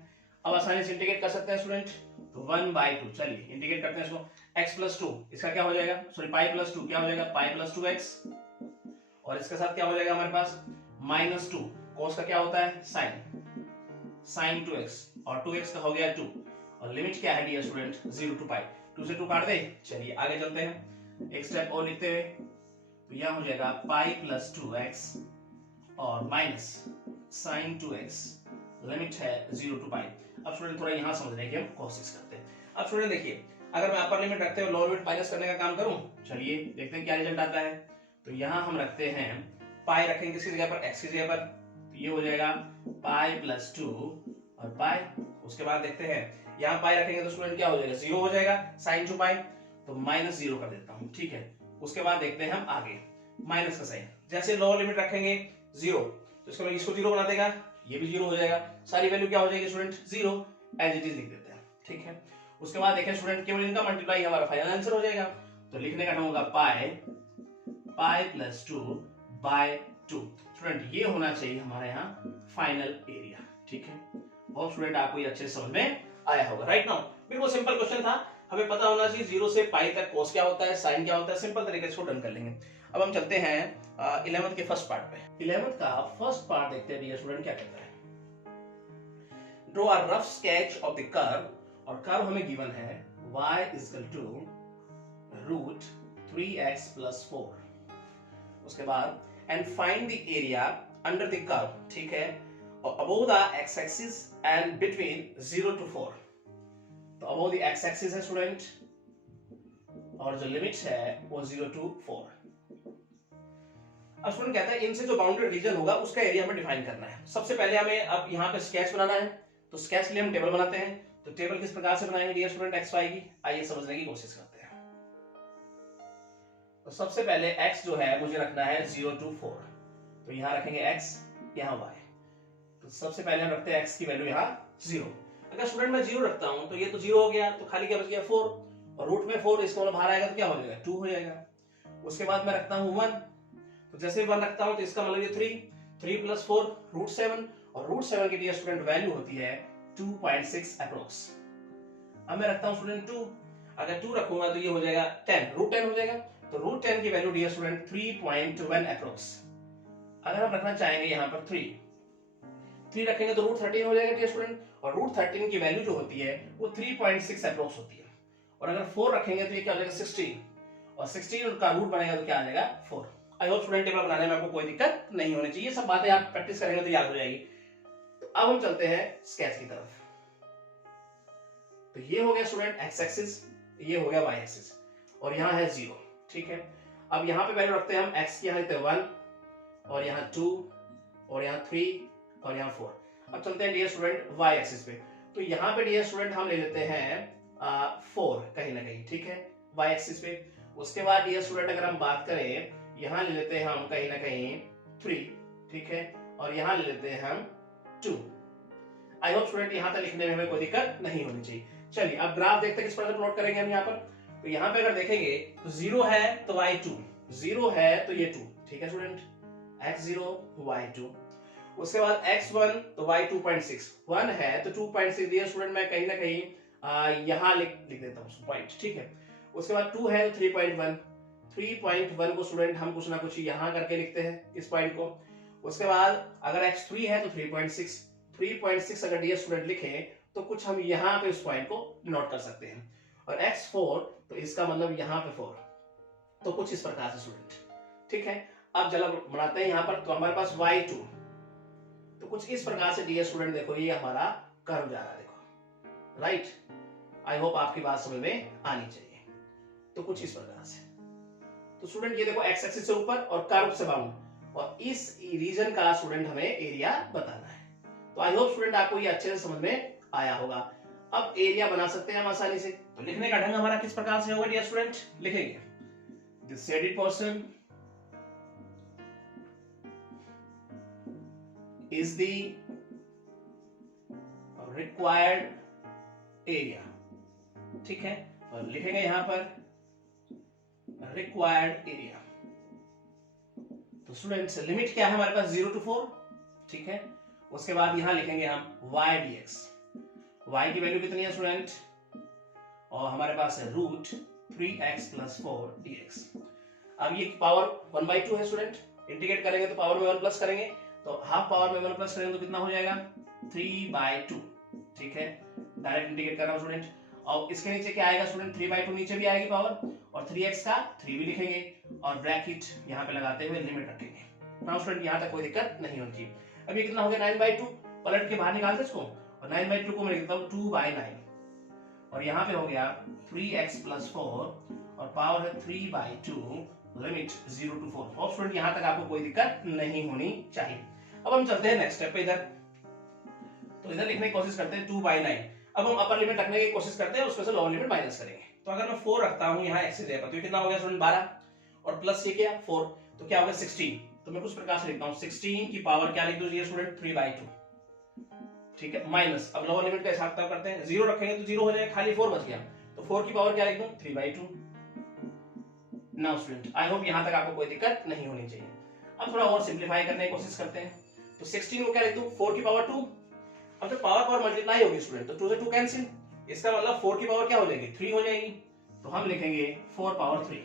अब आसानी से इंटीग्रेट कर सकते हैं स्टूडेंट, तो 1/2 चलिए इंटीग्रेट करते हैं इसको, x प्लस 2 इसका क्या हो जाएगा, सॉरी पाई प्लस 2 क्या हो जाएगा, पाई प्लस 2x, और इसके साथ क्या हो जाएगा हमारे पास -2, cos का क्या होता है sin 2x, और 2x का हो गया 2, और लिमिट क्या है डियर स्टूडेंट 0 to पाई, 2 से 2 काट दे। चलिए आगे चलते हैं, एक स्टेप और लिखते हुए, तो यह हो जाएगा पाई प्लस 2x और माइनस sin 2x, लिमिट है 0 to पाई। अब स्टूडेंट थोड़ा यहाँ समझने की हम कोशिश करते हैं। अब स्टूडेंट देखिए, अगर मैं अपर लिमिट रखते हुए लोअर लिमिट माइनस करने का काम करूं, चलिए देखते हैं क्या रिजल्ट आता है। तो यहाँ हम रखते हैं पाई, रखेंगे किसकी जगह पर, x की जगह पर, तो ये हो जाएगा पाई प्लस 2 और पाई। उसके बाद देखते हैं यहाँ पाई रखेंगे तो स्टूडेंट क्या हो जाएगा 0 हो जाएगा sin 2 पाई, तो -0 कर देता हूँ, ठीक है। उसके बाद देखते हैं हम आगे माइनस का साइन, जैसे लोअर लिमिट रखेंगे 0 तो इसको 0 बना देगा, ये भी 0 हो जाएगा, सारी वैल्यू क्या हो जाएगी स्टूडेंट 0, एज इट इज लिख देते हैं, ठीक है। उसके बाद देखें स्टूडेंट केवल इनका मल्टीप्लाई हमारा फाइनल आंसर हो जाएगा, तो लिखने का होगा पाई प्लस 2/2। स्टूडेंट ये होना चाहिए हमारे यहाँ फाइनल एरिया, ठीक है। और स्टूडेंट आपको ये अच्छे से समझ में आया होगा, राइट नाउ बिल्कुल सिंपल क्वेश्चन था, हमें पता होना चाहिए 0 से पाई तक cos क्या होता है, साइन क्या होता है, सिंपल तरीके से डन कर लेंगे। अब हम चलते हैं 11th के फर्स्ट पार्ट पे। 11th का फर्स्ट पार्ट देखते हैं डियर स्टूडेंट क्या कहता है, draw a rough sketch of the curve, और कर्व हमें गिवन है y = √3x + 4। उसके बाद and find the area under the curve, ठीक है, और above the x axis and between 0 to 4। तो अबव द x एक्सिस है स्टूडेंट, और जो लिमिट्स है वो 0 to 4। अब स्टूडेंट कहता है इनसे जो बाउंड्री रीजन होगा उसका एरिया हमें डिफाइन करना है। सबसे पहले हमें अब यहाँ पे स्केच बनाना है, तो स्केच के लिए हम टेबल बनाते हैं। तो टेबल किस प्रकार से बनाएंगे डियर स्टूडेंट x y की, आइए समझने की कोशिश करते हैं। तो सबसे पहले x जो है मुझे रखना है 0 to 4, तो यहाँ रखेंगे x, यहाँ y। तो सबसे पहले हम रखते हैं x की वैल्यू यहाँ 0। अगर स्टूडेंट मैं 0 रखता हूँ तो ये तो 0 हो गया, तो खाली क्या बच गया 4, और रूट में 4 इसको मतलब बाहर आएगा तो क्या हो जाएगा 2 हो जाएगा। उसके बाद मैं रखता हूँ 1, तो जैसे 1 रखता हूँ तो इसका मतलब ये 3 प्लस 4 रूट 7, और रूट 7 की डियर स्टूडेंट वैल्यू होती है 2.6 अप्रोक्स। अब मैं रखता हूँ स्टूडेंट 2, अगर 2 रखूंगा तो ये हो जाएगा 10, रूट 10 हो जाएगा, तो रूट 10 की वैल्यू डियर स्टूडेंट 3.1 अप्रोक्स। अगर हम रखना चाहेंगे यहाँ पर 3 रखेंगे तो रूट 13 हो जाएगा डियर स्टूडेंट, और रूट 13 की वैल्यू जो होती है वो 3.6 अप्रोक्स होती है। और अगर 4 रखेंगे तो ये क्या हो जाएगा 16, और 16 का रूट बनेगा तो क्या आ जाएगा 4। आई होप स्टूडेंट टेबल बनाने में आपको कोई दिक्कत नहीं होनी चाहिए, सब बातें आप प्रैक्टिस करेंगे तो याद हो जाएगी। तो अब हम चलते हैं स्केच की तरफ। तो ये हो गया स्टूडेंट एक्स एक्सिस, ये हो गया वाई एक्सिस, और यहाँ है 0, ठीक है। अब यहाँ पे वैल्यू रखते हैं हम एक्स की, यहाँ लेते हैं 1, और यहाँ 2, और यहाँ 3, और यहाँ 4। अब चलते हैं डियर स्टूडेंट वाई एक्सिस पे। तो यहाँ पे डियर स्टूडेंट हम ले लेते हैं 4 कहीं ना कहीं, ठीक है, वाई एक्सिस पे। उसके बाद डियर स्टूडेंट अगर हम बात करें, यहाँ ले लेते हैं हम कहीं ना कहीं 3, ठीक है, और यहाँ ले लेते हैं हम 2। आई होप स्टूडेंट यहाँ तक लिखने में हमें कोई दिक्कत नहीं होनी चाहिए। चलिए अब ग्राफ देखते हैं किस प्रकार से प्लॉट करेंगे हम यहाँ पर। तो यहाँ पे अगर देखेंगे तो 0 है तो y2, 0 है तो ये 2, ठीक है स्टूडेंट, x0 y2। उसके बाद x1 तो y 2.6, 1 है तो 2.6 दिया स्टूडेंट, मैं कहीं ना कहीं यहाँ लिख देता हूँ पॉइंट, ठीक है। उसके बाद 2 है तो 3.1, 3.1 को स्टूडेंट हम कुछ ना कुछ यहाँ करके लिखते हैं इस पॉइंट को। उसके बाद अगर x3 है तो 3.6, 3.6 अगर डियर स्टूडेंट लिखें तो कुछ हम यहाँ पे उस पॉइंट को नोट कर सकते हैं। और x4 तो इसका मतलब यहाँ पे 4, तो कुछ इस प्रकार से स्टूडेंट, ठीक है। अब चलो बनाते हैं यहाँ पर, तो हमारे पास y2, तो कुछ इस प्रकार से डियर स्टूडेंट देखो ये हमारा कर्व जा रहा है, देखो, राइट। आई होप आपकी बात समझ में आनी चाहिए। तो कुछ इस प्रकार से, तो स्टूडेंट ये देखो एक्स एक्सिस से ऊपर और कर्व से बाउंड, और इस रीजन का स्टूडेंट हमें एरिया बताना है। तो आई होप स्टूडेंट आपको ये अच्छे से समझ में आया होगा। अब एरिया बना सकते हैं हम आसानी से। तो लिखने का ढंग हमारा किस प्रकार से होगा डियर स्टूडेंट, लिखेंगे this shaded portion is the required area, ठीक है, और लिखेंगे यहां पर required area। तो स्टूडेंट्स लिमिट क्या है हमारे पास 0 to 4, ठीक है। उसके बाद यहां लिखेंगे हम y dx, y की वैल्यू कितनी है स्टूडेंट, और हमारे पास है रूट 3x + 4 dx। अब ये पावर 1/2 है स्टूडेंट, इंटीग्रेट करेंगे तो पावर में 1 प्लस करेंगे, तो हाफ पावर में 1 प्लस करेंगे तो कितना हो जाएगा 3/2, ठीक है। डायरेक्ट इंटीग्रेट कर रहा हूं स्टूडेंट, और इसके नीचे क्या आएगा स्टूडेंट 3/2 नीचे भी आएगी पावर, और 3x का 3 भी लिखेंगे, और ब्रैकेट यहाँ पे लगाते हुए लिमिट रखेंगे। नाउ स्टूडेंट यहाँ तक कोई दिक्कत नहीं होनी चाहिए। अब ये कितना हो गया 9/2, पलट के बाहर निकालते इसको, और 9/2 को मैं लिखता हूँ 2/9, और यहाँ पे हो गया 3x + 4, और पावर है 3/2, लिमिट 0 to 4। होप स्टूडेंट यहाँ तक आपको कोई दिक्कत नहीं होनी चाहिए। अब हम चलते हैं नेक्स्ट स्टेप पे इधर, तो इधर लिखने की कोशिश करते हैं 2/9। अब हम अपर लिमिट रखने की कोशिश करते हैं, उसमें से लोअर लिमिट माइनस करेंगे। तो अगर मैं 4 रखता हूं यहाँ x से जगह पर, तो कितना हो गया स्टूडेंट 12, और प्लस ये क्या 4, तो क्या हो गया 16। तो मैं कुछ प्रकार से लिखता हूं 16 की पावर क्या लिख दूं ये स्टूडेंट 3/2, ठीक है, माइनस। अब लोअर लिमिट का हिसाब किताब करते हैं, 0 रखेंगे तो 0 हो जाएगा, खाली 4 बच गया, तो 4 की पावर क्या लिख दूं 3/2। नाउ स्टूडेंट आई होप यहां तक आपको कोई दिक्कत नहीं होनी चाहिए। अब थोड़ा और सिंपलीफाई करने की कोशिश करते हैं, तो 16 को क्या लिख दूं 4 की पावर 2। अब जब पावर मल्टीप्लाई होगी स्टूडेंट, तो 2 से 2 कैंसिल, इसका मतलब 4 की पावर क्या हो जाएगी 3 हो जाएगी, तो हम लिखेंगे 4/3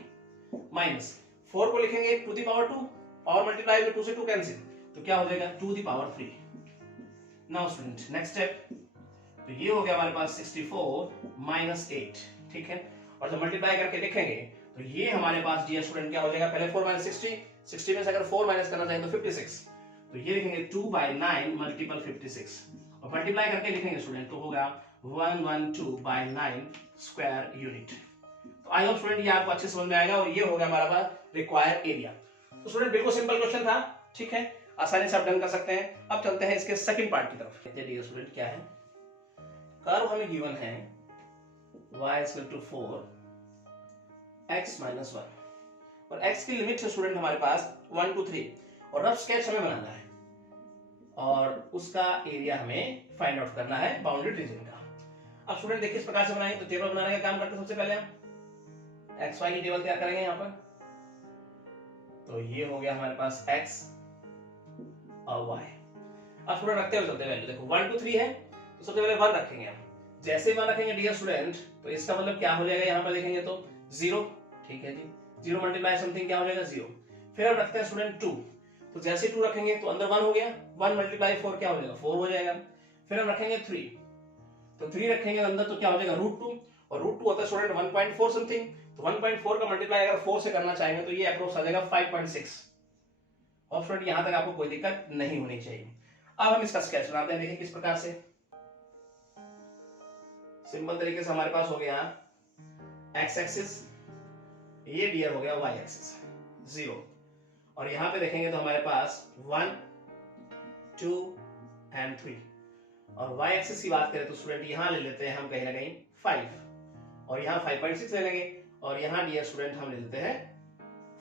माइनस 4 को लिखेंगे 2 की पावर 2, पावर मल्टीप्लाई में 2 से 2 कैंसिल, तो क्या हो जाएगा 2 की power 3। Now student next step, तो ये हो गया हमारे पास 64 - 8, ठीक है, और जब मल्टीप्लाई करके लिखेंगे तो ये हमारे पास डियर स्टूडेंट क्या हो जाएगा, पहले 4 - 60, 60 में से अगर 4 माइनस करना चाहिए तो 56, तो ये लिखेंगे 2/9 × 56, और मल्टीप्लाई करके लिखेंगे स्टूडेंट तो होगा 112/9 स्क्वायर यूनिट। तो आई होप स्टूडेंट ये आपको अच्छे समझ में आएगा, और ये होगा हमारा पास रिक्वायर्ड एरिया। तो स्टूडेंट बिल्कुल सिंपल क्वेश्चन था, ठीक है, आसानी से आप डन कर सकते हैं। अब चलते हैं इसके सेकंड पार्ट की तरफ। डियर स्टूडेंट क्या है, कर्व हमें गिवन है y = 4 x - 1, और x की लिमिट है स्टूडेंट हमारे पास 1 to 3, और रफ स्केच हमें बनाना है और उसका एरिया हमें फाइंड आउट करना है बाउंडेड रीजन का। अब स्टूडेंट देखिए इस प्रकार से बनाएंगे, तो टेबल बनाने का काम करते हैं। सबसे पहले हम एक्स वाई की टेबल तैयार करेंगे यहाँ पर। तो ये हो गया हमारे पास एक्स और वाई। अब स्टूडेंट रखते हुए चलते वैल्यू, देखो 1 2 3 है तो सबसे पहले 1 रखेंगे हम। जैसे 1 रखेंगे डियर स्टूडेंट तो इसका मतलब क्या हो जाएगा, यहाँ पर देखेंगे तो 0, ठीक है जी, 0 मल्टीप्लाई समथिंग क्या हो जाएगा 0। फिर हम रखते हैं स्टूडेंट 2, तो जैसे 2 रखेंगे तो अंदर 1 हो गया, 1 मल्टीप्लाई 4 क्या हो जाएगा 4 हो जाएगा। फिर हम रखेंगे 3, तो 3 रखेंगे अंदर तो क्या हो जाएगा √2, और √2 होता है स्टूडेंट 1.4 समथिंग, तो 1.4 का मल्टीप्लाई अगर 4 से करना चाहेंगे तो ये अप्रोक्स आ जाएगा 5.6। और स्टूडेंट यहां तक आपको कोई दिक्कत नहीं होनी चाहिए। अब हम इसका स्केच बनाते हैं, देखिए किस प्रकार से। सिंपल तरीके से हमारे पास हो गया एक्स एक्सिस, ये डियर हो गया वाई एक्सिस 0, और यहां पे देखेंगे तो हमारे पास 1 2 एंड 3, और वाई एक्सिस की बात करें तो स्टूडेंट यहां ले लेते हैं हम कहीं ना कहीं 5, और यहां 5.6 ले लेंगे, और यहां डियर स्टूडेंट हम ले लेते हैं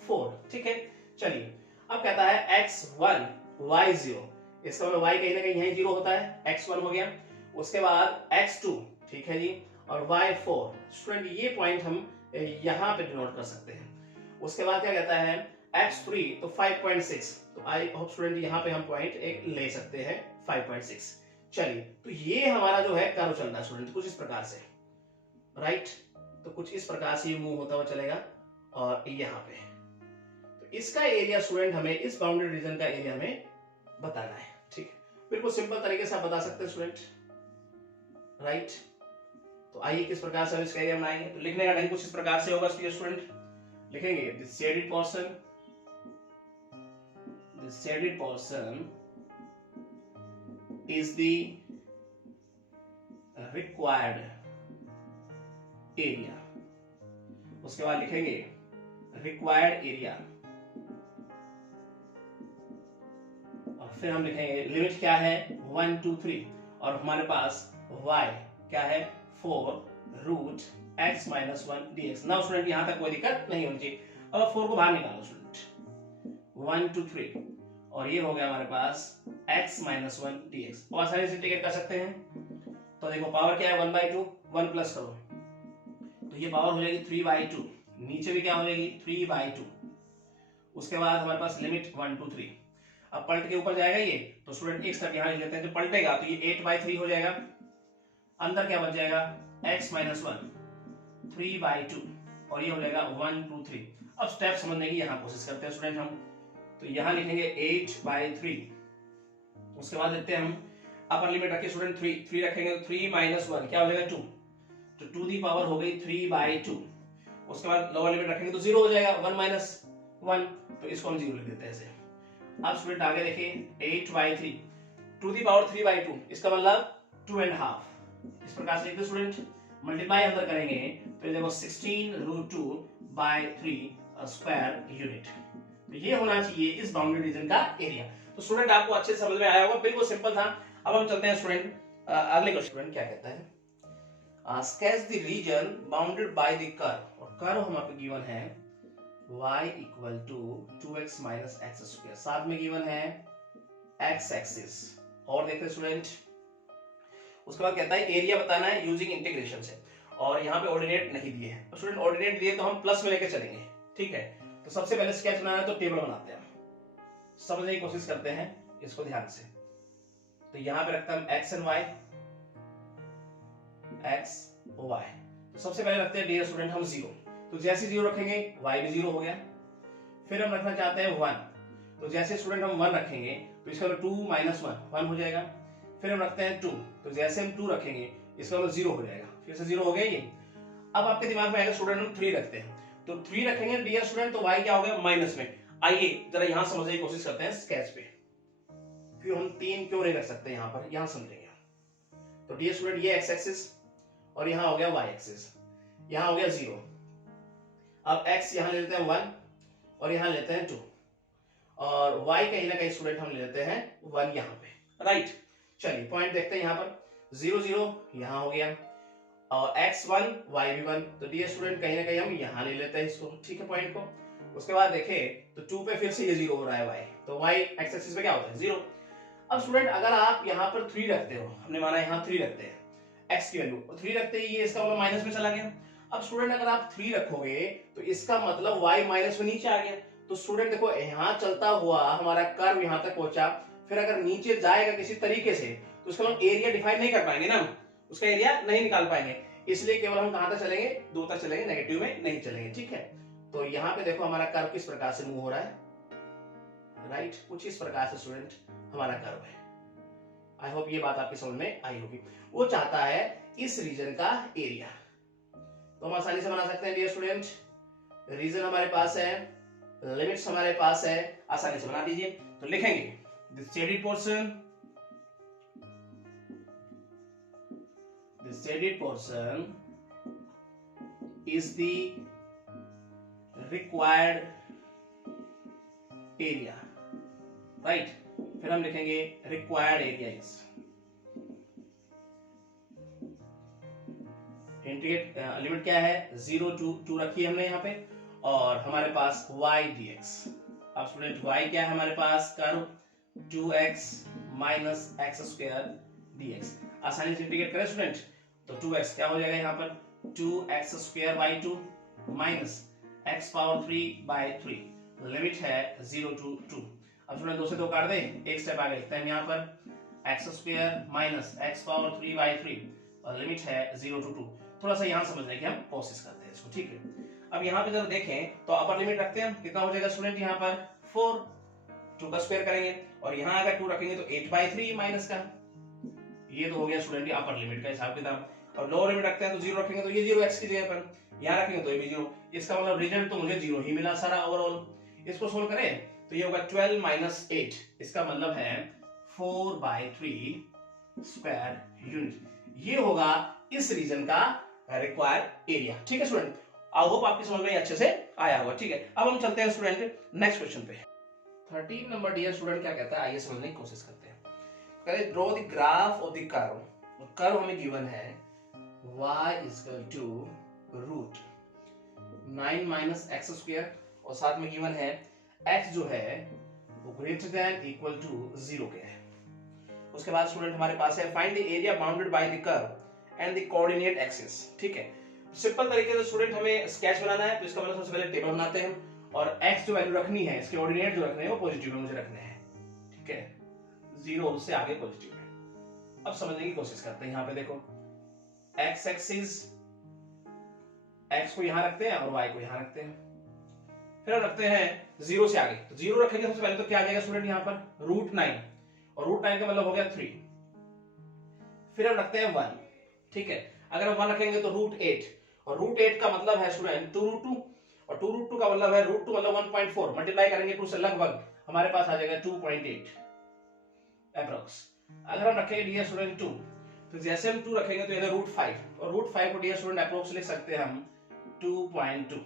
4, ठीक है। चलिए अब कहता है x1 y0, इसका मतलब y कहीं ना कहीं यहीं 0 होता है, x1 हो गया। उसके बाद x2, ठीक है जी, और y4, स्टूडेंट ये पॉइंट हम यहां पे डिनोट कर सकते हैं। उसके बाद क्या कहता है x3 तो 5.6, तो आई होप स्टूडेंट यहां पे हम पॉइंट एक ले सकते हैं 5.6। चलिए तो ये हमारा जो है कर्व चल रहा है स्टूडेंट कुछ इस प्रकार से, राइट, तो कुछ इस प्रकार से ये मूव होता हुआ चलेगा, और यहाँ पे तो इसका एरिया स्टूडेंट हमें, इस बाउंड्री रीजन का एरिया हमें बताना है, ठीक है। बिल्कुल सिंपल तरीके से आप बता सकते हैं स्टूडेंट, राइट। तो आइए किस प्रकार से हम इसका एरिया बनाएंगे, तो लिखने का ढंग कुछ इस प्रकार से होगा स्टूडेंट। लिखेंगे this shaded portion is the required area। उसके बाद लिखेंगे required area, और फिर हम लिखेंगे लिमिट क्या है 1 2 3, और हमारे पास y क्या है 4√x-1 dx। नाउ स्टूडेंट यहां तक कोई दिक्कत नहीं होनी चाहिए। अब 4 को बाहर निकालो स्टूडेंट, 1 2 3, और ये हो गया हमारे पास x-1 dx, और आसानी से इंटीग्रेट कर सकते हैं। तो देखो पावर क्या है 1/2, 1 प्लस करो तो ये पावर हो जाएगी 3/2, नीचे भी क्या हो जाएगी 3/2। उसके बाद हमारे पास लिमिट 1 2 3, अब पलट के ऊपर जाएगा ये, तो स्टूडेंट एक स्टेप यहाँ लेते हैं, जो पलटेगा तो ये 8/3 हो जाएगा, अंदर क्या बच जाएगा x-1 3/2, और ये हो जाएगा 1 2 3। अब स्टेप समझने की यहाँ कोशिश करते हैं स्टूडेंट हम, तो यहां लिखेंगे 8/3। उसके बाद देखते हैं हम अपर लिमिट रखिए स्टूडेंट 3 रखेंगे तो 3 - 1 क्या हो जाएगा 2, तो 2 दी पावर हो गई 3/2। उसके बाद लोअर लिमिट रखेंगे तो 0 हो जाएगा, 1 - 1, तो इसको हम 0 लिख देते हैं ऐसे। अब स्टूडेंट आगे देखिए 8/3, 2 दी पावर 3/2, इसका मतलब 2.5, इस प्रकार से लिखते स्टूडेंट। मल्टीप्लाई अंदर करेंगे तो ये देखो 16√2/3 स्क्वायर यूनिट, तो ये होना चाहिए इस बाउंड्री रीजन का एरिया। तो स्टूडेंट आपको अच्छे से समझ में आया होगा, बिल्कुल सिंपल था। अब हम चलते हैं स्टूडेंट अगले क्वेश्चन। स्टूडेंट क्या कहता है sketch the reason bounded by the curve, और कर्व हम आपको गिवन है y = 2x - x², साथ में गिवन है x एक्सिस, और देखते हैं स्टूडेंट। उसके बाद कहता है एरिया बताना है यूजिंग इंटीग्रेशन से, और यहाँ पे ऑर्डिनेट नहीं दिए हैं। तो स्टूडेंट ऑर्डिनेट दिए तो हम प्लस में लेके चलेंगे, ठीक है। तो सबसे पहले स्केच बनाना है तो टेबल बनाते हैं, समझने की कोशिश करते हैं इसको ध्यान से। तो यहां पे रखता है x and y, x y, तो सबसे पहले रखते हैं डियर स्टूडेंट हम 0, तो जैसे 0 रखेंगे y भी 0 हो गया। फिर हम रखना चाहते हैं 1, तो जैसे स्टूडेंट हम 1 रखेंगे तो इसका मतलब 2 - 1 हो जाएगा। फिर हम रखते हैं 2, तो जैसे हम 2 रखेंगे इसका मतलब 0 हो जाएगा, फिर से 0 हो गया ये। अब आपके दिमाग में आएगा स्टूडेंट हम 3 रखते हैं, तो 3 रखेंगे डियर स्टूडेंट तो y क्या हो गया माइनस में। आइए जरा यहां समझने की कोशिश करते हैं स्केच पे, क्यों हम 3 क्यों नहीं रख सकते यहां पर, यहां समझेंगे। तो डियर स्टूडेंट ये x एक्सिस, और यहां हो गया y एक्सिस, यहां हो गया 0। अब x यहां ले लेते हैं 1, और यहां लेते हैं 2, और y कहीं ना कहीं स्टूडेंट हम ले लेते हैं 1 यहां पे, राइट। चलिए पॉइंट देखते हैं, यहां पर 0 0 यहां हो गया, और x1 y भी 1, तो डियर स्टूडेंट कहीं ना कहीं हम यहां ले लेते हैं इसको, ठीक है, पॉइंट को। उसके बाद देखें तो 2 पे फिर से ये 0 हो रहा है y, तो y एक्स एक्सिस पे क्या होता है 0। अब स्टूडेंट अगर आप यहाँ पर 3 रखते हो, हमने माना यहाँ 3 रखते हैं x की वैल्यू, 3 रखते ही ये इसका मतलब माइनस में चला गया। अब स्टूडेंट अगर आप 3 रखोगे तो इसका मतलब y माइनस में नीचे आ गया। तो स्टूडेंट देखो यहाँ चलता हुआ हमारा कर्व यहाँ तक पहुंचा, फिर अगर नीचे जाएगा किसी तरीके से तो उसका हम एरिया डिफाइन नहीं कर पाएंगे ना, उसका एरिया नहीं निकाल पाएंगे, इसलिए केवल हम कहां तक चलेंगे, 2 तक चलेंगे, नेगेटिव में नहीं चलेंगे। ठीक है, तो यहाँ पे देखो हमारा कर्व किस प्रकार से मूव हो रहा है, राइट, कुछ इस प्रकार से स्टूडेंट हमारा कर्व है। आई होप ये बात आपकी समझ में आई होगी। वो चाहता है इस रीजन का एरिया, तो हम आसानी से बना सकते हैं डियर स्टूडेंट, रीजन हमारे पास है, लिमिट्स हमारे पास है, आसानी से बना दीजिए। तो लिखेंगे this shaded portion, this shaded portion is the required area, right? फिर हम लिखेंगे required area is, integrate limit क्या है 0 to 2 रखी है हमने यहाँ पे, और हमारे पास y dx। अब स्टूडेंट y क्या है हमारे पास, curve 2x minus x square dx। आसानी से इंटीग्रेट करें स्टूडेंट, तो 2x क्या हो जाएगा यहाँ पर 2x square by 2 minus x power 3 by 3, limit है 0 to 2। अब स्टूडेंट 2 से 2 काट दें, एक स्टेप आगे लिखते हैं यहाँ पर x square minus x power 3 by 3 और लिमिट है 0 to 2। थोड़ा सा यहाँ समझने की हम कोशिश करते हैं इसको, ठीक है। अब यहाँ पे जब देखें तो अपर लिमिट रखते हैं, कितना हो जाएगा स्टूडेंट यहाँ पर 4, 2 का स्क्वायर करेंगे और यहाँ अगर 2 रखेंगे तो 8/3 माइनस का, ये तो हो गया स्टूडेंट ये अपर लिमिट का हिसाब किताब। और लोअर लिमिट रखते हैं तो 0 रखेंगे तो ये 0 x की जगह पर, यहाँ रखेंगे तो ये भी 0, इसका मतलब रिजल्ट तो मुझे 0 ही मिला सारा ओवरऑल। इसको सोल्व करें तो ये होगा 12 माइनस 8, इसका मतलब है 4/3 स्क्वायर यूनिट, ये होगा इस रीजन का रिक्वायर्ड एरिया। ठीक है स्टूडेंट, आई होप आपकी समझ में अच्छे से आया होगा। ठीक है, अब हम चलते हैं स्टूडेंट नेक्स्ट क्वेश्चन पे। 13 नंबर डियर स्टूडेंट क्या कहता है, आइए समझने की कोशिश करते हैं। कहते हैं draw the graph of the curve, curve हमें गिवन है y equal to root 9 minus x square, और साथ में गिवन है x जो है वो ग्रेटर देन इक्वल टू 0 के है। उसके बाद स्टूडेंट हमारे पास है find the area bounded by the curve and the coordinate axis. ठीक है, सिंपल तरीके से स्टूडेंट हमें स्केच बनाना है, तो इसका मतलब सबसे पहले टेबल बनाते हैं और x जो वैल्यू रखनी है, इसके कोऑर्डिनेट जो रखने हैं वो पॉजिटिव में मुझे रखने हैं। ठीक है, 0 से आगे पॉजिटिव है। अब समझने की कोशिश करते हैं। यहाँ पे देखो x एक्सिस, x को यहाँ रखते हैं और y को यहाँ रखते हैं, फिर हम रखते हैं 0 से आगे, तो 0 रखेंगे सबसे पहले तो क्या आ जाएगा स्टूडेंट यहाँ पर √9, और √9 का मतलब हो गया 3, फिर हम रखते हैं 1। ठीक है, अगर हम 1 रखेंगे तो √8, और √8 का मतलब है स्टूडेंट 2√2, और 2√2 का मतलब है √2 मतलब 1.4, मल्टीप्लाई करेंगे 2 से लगभग हमारे पास आ जाएगा 2.8 अप्रोक्स। अगर हम रखेंगे डियर स्टूडेंट 2, तो जैसे हम 2 रखेंगे तो इधर √5, और √5 को डियर स्टूडेंट अप्रोक्स लिख सकते हैं हम 2.2,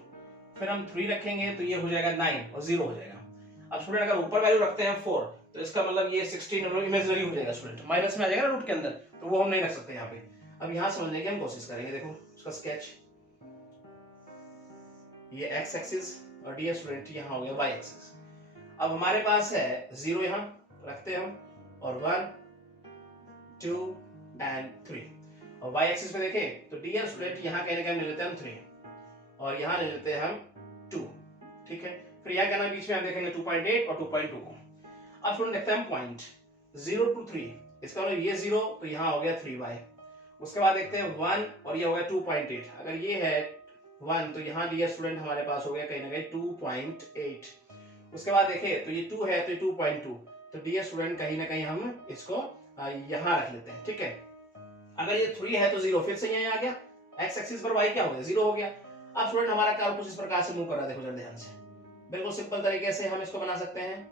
फिर हम 3 रखेंगे तो ये हो जाएगा 9 और 0 हो जाएगा। अब स्टूडेंट अगर ऊपर वैल्यू रखते हैं 4, तो इसका मतलब ये 16 इमेजिनरी हो जाएगा स्टूडेंट, माइनस में आ जाएगा रूट के अंदर, तो वो हम नहीं रख सकते यहाँ पे। अब यहाँ समझने की हम कोशिश करेंगे। देखो उसका स्केच, ये x एक्सिस और डियर स्टूडेंट यहाँ हो गया y एक्सिस। अब हमारे पास है 0 यहाँ रखते हैं हम, और 1 2 एंड 3, और y एक्सिस पे देखें तो डियर स्टूडेंट यहाँ कहने का ले लेते हैं हम 3 और यहाँ ले लेते हैं हम 2। ठीक है, फिर यहाँ कहना बीच में हम देखेंगे 2.8 और 2.2 को। अब स्टूडेंट देखते हैं हम पॉइंट 0 to 3, इसका मतलब ये 0 तो यहाँ हो गया 3y, उसके बाद देखते हैं 1 और ये हो गया 2.8, अगर ये है 1 तो यहाँ डियर स्टूडेंट हमारे पास हो गया कहीं ना कहीं 2.8, उसके बाद देखें तो ये 2 है तो ये 2.2, तो डियर स्टूडेंट कहीं ना कहीं हम इसको यहाँ रख लेते हैं। ठीक है, अगर ये 3 है तो 0 फिर से यहाँ आ गया, x एक्सिस पर y क्या हो गया 0 हो गया। अब स्टूडेंट हमारा कर्व कुछ इस प्रकार से मूव कर रहा है, देखो जरा ध्यान से, बिल्कुल सिंपल तरीके से हम इसको बना सकते हैं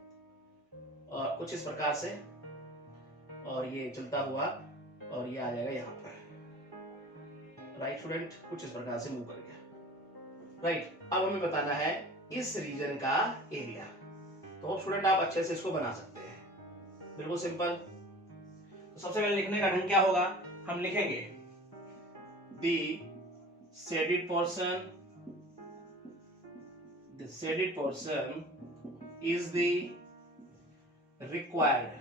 और कुछ इस प्रकार से, और ये चलता हुआ और ये आ जाएगा यहाँ पर, राइट स्टूडेंट, कुछ इस प्रकार से मूव कर गया। राइट, अब हमें बताना है इस रीजन का एरिया, तो स्टूडेंट आप अच्छे से इसको बना सकते हैं, बिल्कुल सिंपल। तो सबसे पहले लिखने का ढंग क्या होगा, हम लिखेंगे the shaded portion the shaded portion is the required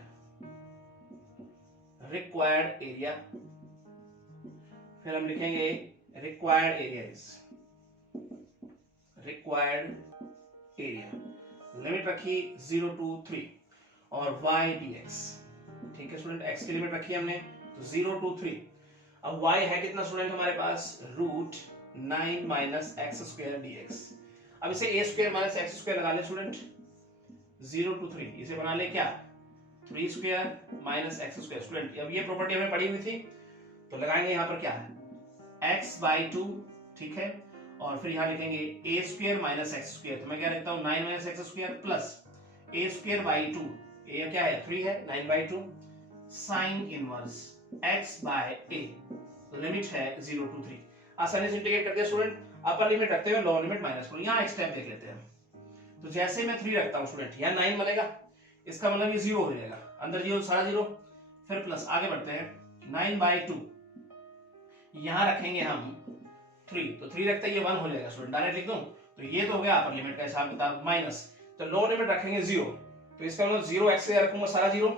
area. फिर हम लिखेंगे required area is required area. Limit रखी 0 to 3 और y dx. ठीक है स्टूडेंट, x की लिमिट रखी हमने तो 0 to 3. अब y है कितना स्टूडेंट हमारे पास, root 9 minus x square dx. अब इसे a square minus x square लगा ले स्टूडेंट, 0 to 3 इसे बना ले क्या, 3 square minus x square. Student अब ये प्रॉपर्टी हमें पढ़ी हुई थी तो लगाएंगे यहाँ पर क्या है x बाई 2. ठीक है, और फिर यहाँ लिखेंगे a square minus x square. तो मैं क्या लिखता हूँ 9 minus x square plus a square by 2. a क्या है 3 है, 9 by 2 sine inverse x by a. Limit है 0 to 3. आसानी से इंटीग्रेट करते हैं स्टूडेंट. अपर लिमिट रखते हुए लोअर लिमिट माइनस करो. यहाँ एक स्टेप देख लेते हैं. तो जैसे मैं 3 रखता हूँ स्टूडेंट, यहाँ 9 मिलेगा, इसका मतलब ये 0 हो जाएगा, अंदर 0 सारा 0, फिर प्लस. आगे बढ़ते हैं 9 बाई 2, यहाँ रखेंगे हम 3, तो 3 रखते हैं ये 1 हो जाएगा स्टूडेंट. डायरेक्ट लिख दूं तो ये तो हो गया अपर लिमिट का हिसाब किताब माइनस. तो लोअर लिमिट रखेंगे 0, तो इसका मतलब 0 x से रखूंगा सारा 0,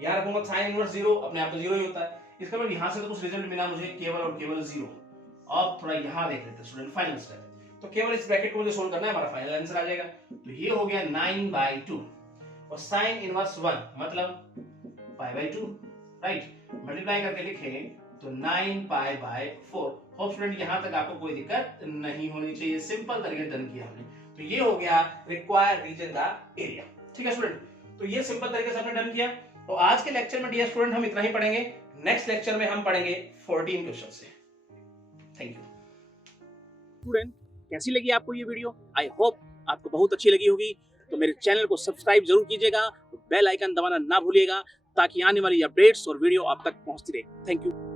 यहाँ रखूंगा साइन इनवर्स 0, अपने आप तो 0 ही होता है. इसका मतलब यहाँ से तो कुछ रिजल्ट मिला मुझे केवल और केवल 0. अब थोड़ा यहाँ देख लेते हैं स्टूडेंट फाइनल स्टेप. तो केवल इस ब्रैकेट को मुझे सोल्व करना है, हमारा फाइनल आंसर आ जाएगा. तो ये हो गया 9 बाई 2 और साइन इनवर्स 1 मतलब पाई बाई 2. राइट, मल्टीप्लाई करके लिखें तो 9 पाई बाई 4. होप स्टूडेंट यहाँ तक आपको कोई दिक्कत नहीं होनी चाहिए. सिंपल तरीके से डन किया हमने. तो ये हो गया रिक्वायर्ड रीजन का एरिया. ठीक है स्टूडेंट, तो ये सिंपल तरीके से हमने डन किया. तो आज के लेक्चर में डियर स्टूडेंट हम इतना ही पढ़ेंगे. नेक्स्ट लेक्चर में हम पढ़ेंगे 14 क्वेश्चन से. Thank you student. कैसी लगी आपको ये वीडियो? आई होप आपको बहुत अच्छी लगी होगी. तो मेरे चैनल को सब्सक्राइब जरूर कीजिएगा, बेल आइकन दबाना ना भूलिएगा ताकि आने वाली अपडेट्स और वीडियो आप तक पहुंचती रहे. Thank you.